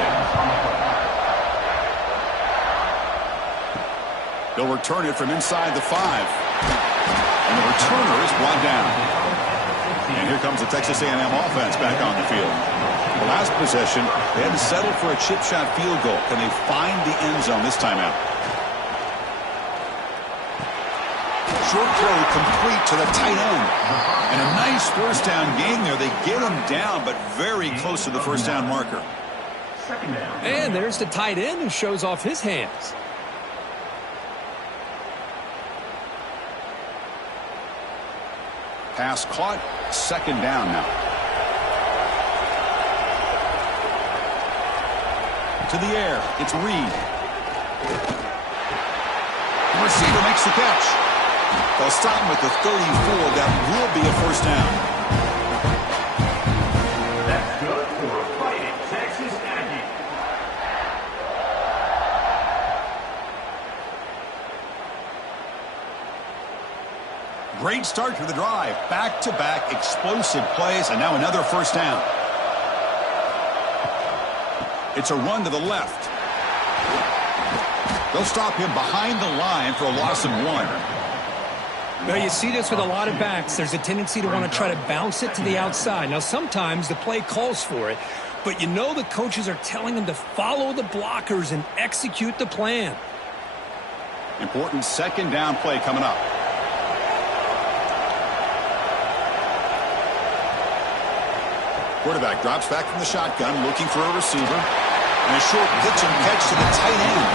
They'll return it from inside the 5. And the returner is brought down. And here comes the Texas A&M offense back on the field. The last possession, they had to settle for a chip shot field goal. Can they find the end zone this time out? Short throw complete to the tight end. And a nice 1st down gain there. They get him down, but very close to the 1st down marker. And there's the tight end who shows off his hands. Pass caught, 2nd down now. To the air, it's Reed. The receiver makes the catch. They'll stop him at the 34. That will be a 1st down. That's good for Fighting Texas Aggie. Great start to the drive. Back-to-back explosive plays, and now another 1st down. It's a run to the left. They'll stop him behind the line for a loss of 1. Well, you see this with a lot of backs. There's a tendency to want to try to bounce it to the outside. Now, sometimes the play calls for it, but you know the coaches are telling them to follow the blockers and execute the plan. Important 2nd down play coming up. Quarterback drops back from the shotgun, looking for a receiver. And a short pitch and catch to the tight end.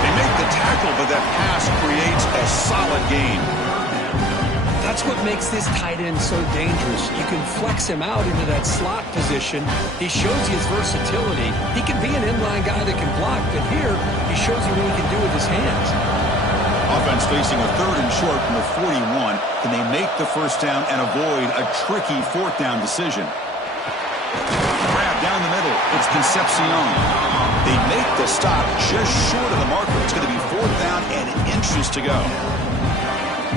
They make the tackle, but that pass creates a solid gain. That's what makes this tight end so dangerous. You can flex him out into that slot position. He shows you his versatility. He can be an inline guy that can block, but here he shows you what he can do with his hands. Offense facing a 3rd and short from the 41. Can they make the 1st down and avoid a tricky 4th down decision? Grab down the middle. It's Concepcion. They make the stop just short of the marker. It's going to be 4th down and inches to go.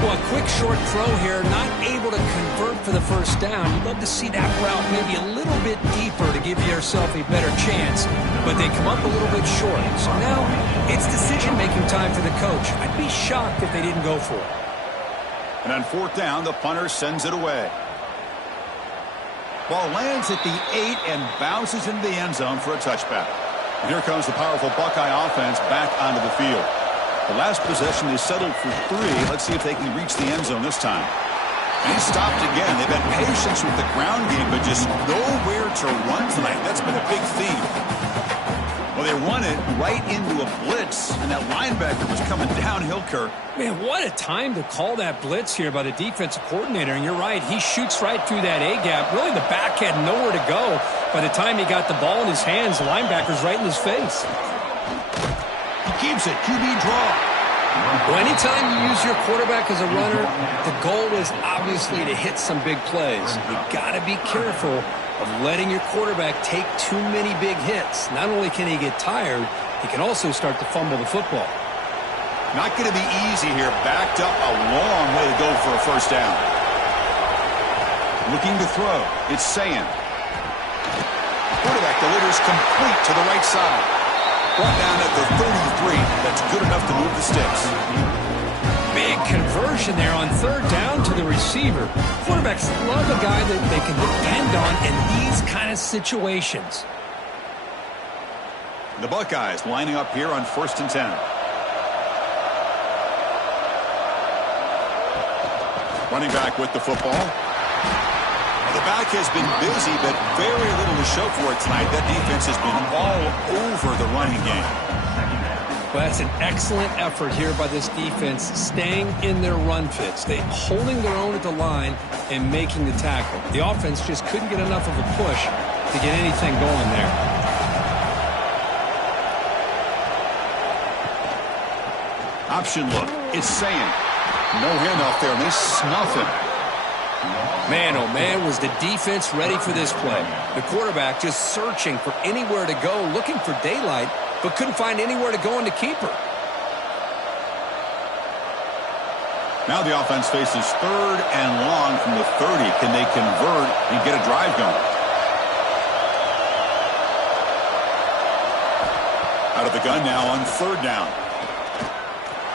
Well, a quick short throw here, not able to convert for the 1st down. You'd love to see that route maybe a little bit deeper to give yourself a better chance, but they come up a little bit short. So now it's decision-making time for the coach. I'd be shocked if they didn't go for it. And on 4th down, the punter sends it away. Ball lands at the 8 and bounces into the end zone for a touchback. And here comes the powerful Buckeye offense back onto the field. The last possession, they settled for 3. Let's see if they can reach the end zone this time. And he stopped again. They've had patience with the ground game, but just nowhere to run tonight. That's been a big theme. Well, they run it right into a blitz, and that linebacker was coming downhill, Kirk. Man, what a time to call that blitz here by the defensive coordinator. And you're right, he shoots right through that A-gap. Really, the back had nowhere to go. By the time he got the ball in his hands, the linebacker's right in his face. He keeps it. QB draw. Well, anytime you use your quarterback as a runner, the goal is obviously to hit some big plays. You got to be careful of letting your quarterback take too many big hits. Not only can he get tired, he can also start to fumble the football. Not going to be easy here. Backed up a long way to go for a 1st down. Looking to throw. It's Sayan. Quarterback delivers complete to the right side. Brought down at the 33. That's good enough to move the sticks. Big conversion completion there on third down to the receiver. Quarterbacks love a guy that they can depend on in these kind of situations. The Buckeyes lining up here on 1st and 10. Running back with the football. Well, the back has been busy, but very little to show for it tonight. That defense has been all over the running game. Well, that's an excellent effort here by this defense, staying in their run fits. They holding their own at the line and making the tackle. The offense just couldn't get enough of a push to get anything going there. Option look. It's saying no handoff there, and they snuff him. Man, oh man, was the defense ready for this play. The quarterback just searching for anywhere to go, looking for daylight, but couldn't find anywhere to go in the keeper. Now the offense faces 3rd and long from the 30. Can they convert and get a drive going? Out of the gun now on 3rd down.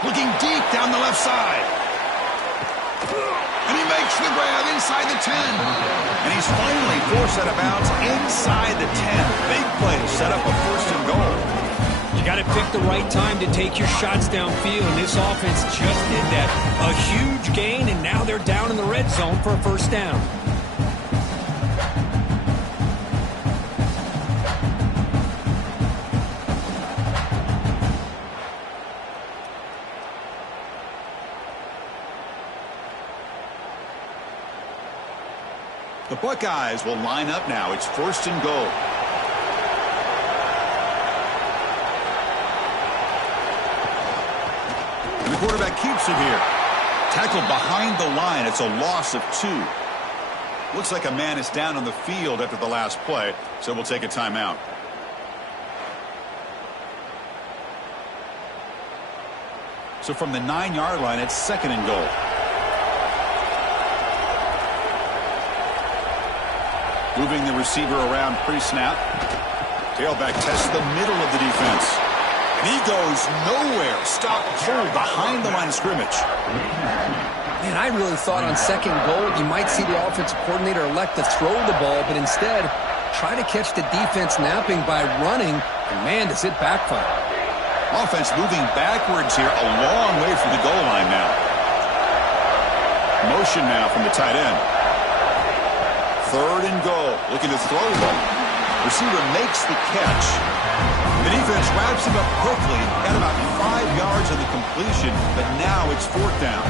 Looking deep down the left side. And he makes the grab inside the 10. And he's finally forced out of bounds inside the 10. Big play to set up a 1st and goal. You got to pick the right time to take your shots downfield, and this offense just did that. A huge gain, and now they're down in the red zone for a 1st down. The Buckeyes will line up now. It's 1st and goal. And the quarterback keeps it here. Tackled behind the line. It's a loss of 2. Looks like a man is down on the field after the last play, so we'll take a timeout. So from the 9-yard line, it's 2nd and goal. Moving the receiver around pre-snap. Tailback tests the middle of the defense. And he goes nowhere. Stop cold behind the line of scrimmage. Man, I really thought on 2nd goal you might see the offensive coordinator elect to throw the ball, but instead try to catch the defense napping by running. And man, does it backfire. Offense moving backwards here a long way from the goal line now. Motion now from the tight end. 3rd and goal. Looking to throw the ball. Receiver makes the catch. The defense wraps him up quickly. Got about 5 yards on the completion, but now it's 4th down.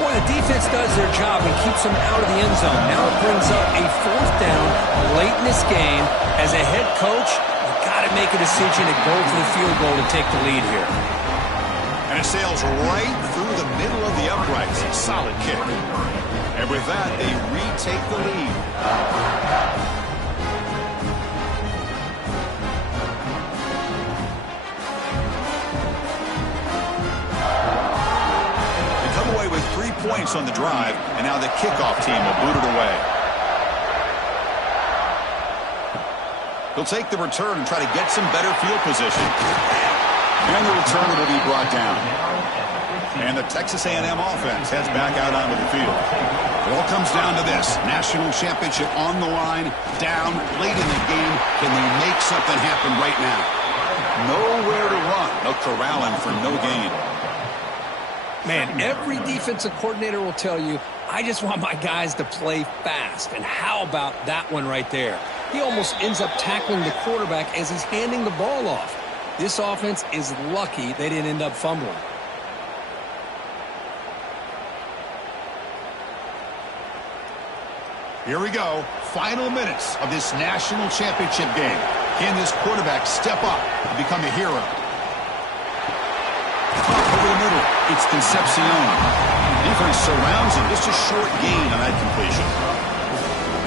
Boy, the defense does their job and keeps them out of the end zone. Now it brings up a 4th down late in this game. As a head coach, you've got to make a decision to go for the field goal to take the lead here. And it sails right through the middle of the uprights. Solid kick. And with that, they retake the lead. They come away with 3 points on the drive, and now the kickoff team will boot it away. He'll take the return and try to get some better field position. And the returner will be brought down. And the Texas A&M offense heads back out onto the field. It all comes down to this. National championship on the line, down late in the game. Can they make something happen right now? Nowhere to run. No corralling for no gain. Man, every defensive coordinator will tell you, I just want my guys to play fast. And how about that one right there? He almost ends up tackling the quarterback as he's handing the ball off. This offense is lucky they didn't end up fumbling. Here we go. Final minutes of this national championship game. Can this quarterback step up and become a hero? Over the middle, it's Concepcion. Defense surrounds him. Just a short gain on that completion.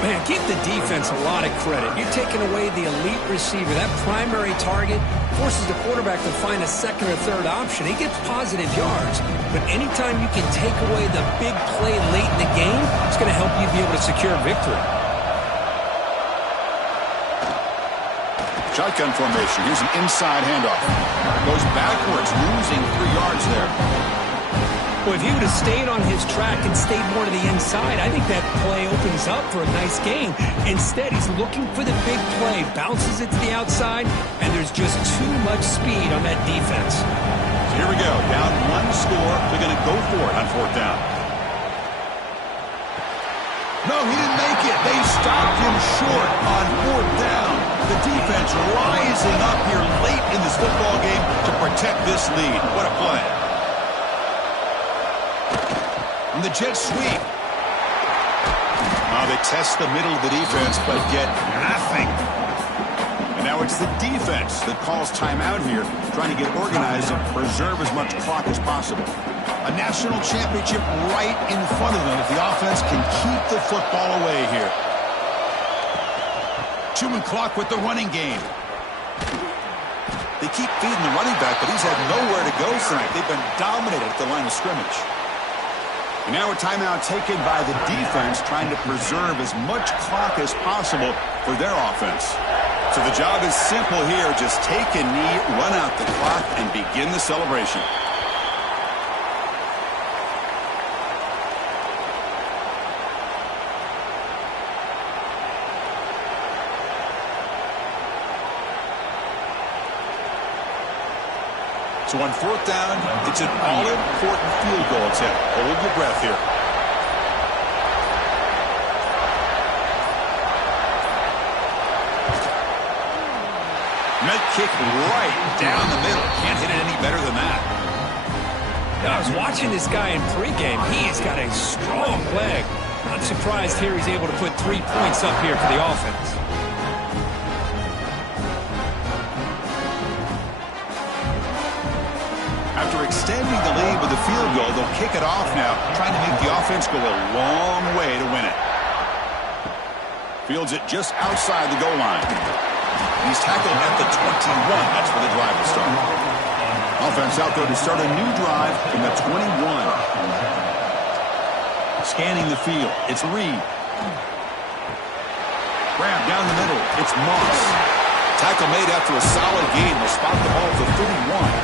Man, give the defense a lot of credit. You're taking away the elite receiver. That primary target forces the quarterback to find a 2nd or 3rd option. He gets positive yards, but anytime you can take away the big play late in the game, it's going to help you be able to secure victory. Shotgun formation. Here's an inside handoff. Goes backwards, losing 3 yards there. Well, if he would have stayed on his track and stayed more to the inside, I think that play opens up for a nice gain. Instead, he's looking for the big play, bounces it to the outside, and there's just too much speed on that defense. So here we go. Down one score. They're going to go for it on fourth down. No, he didn't make it. They stopped him short on fourth down. The defense rising up here late in this football game to protect this lead. What a play. And the jet sweep. They test the middle of the defense, but get nothing. And now it's the defense that calls timeout here, trying to get organized and preserve as much clock as possible. A national championship right in front of them if the offense can keep the football away here. Chewing clock with the running game. They keep feeding the running back, but he's had nowhere to go tonight. They've been dominated at the line of scrimmage. And now a timeout taken by the defense, trying to preserve as much clock as possible for their offense. So the job is simple here. Just take a knee, run out the clock, and begin the celebration. So on fourth down, it's an all-important field goal attempt. Hold your breath here. Med kick right down the middle. Can't hit it any better than that. I was watching this guy in pregame. He has got a strong leg. Not surprised here he's able to put 3 points up here for the offense. After extending the lead with a field goal, they'll kick it off now, trying to make the offense go a long way to win it. Fields it just outside the goal line. He's tackled at the 21. That's where the drive will start. Offense out there to start a new drive from the 21. Scanning the field. It's Reed. Grab down the middle. It's Moss. Tackle made after a solid gain. Will spot the ball at the 31.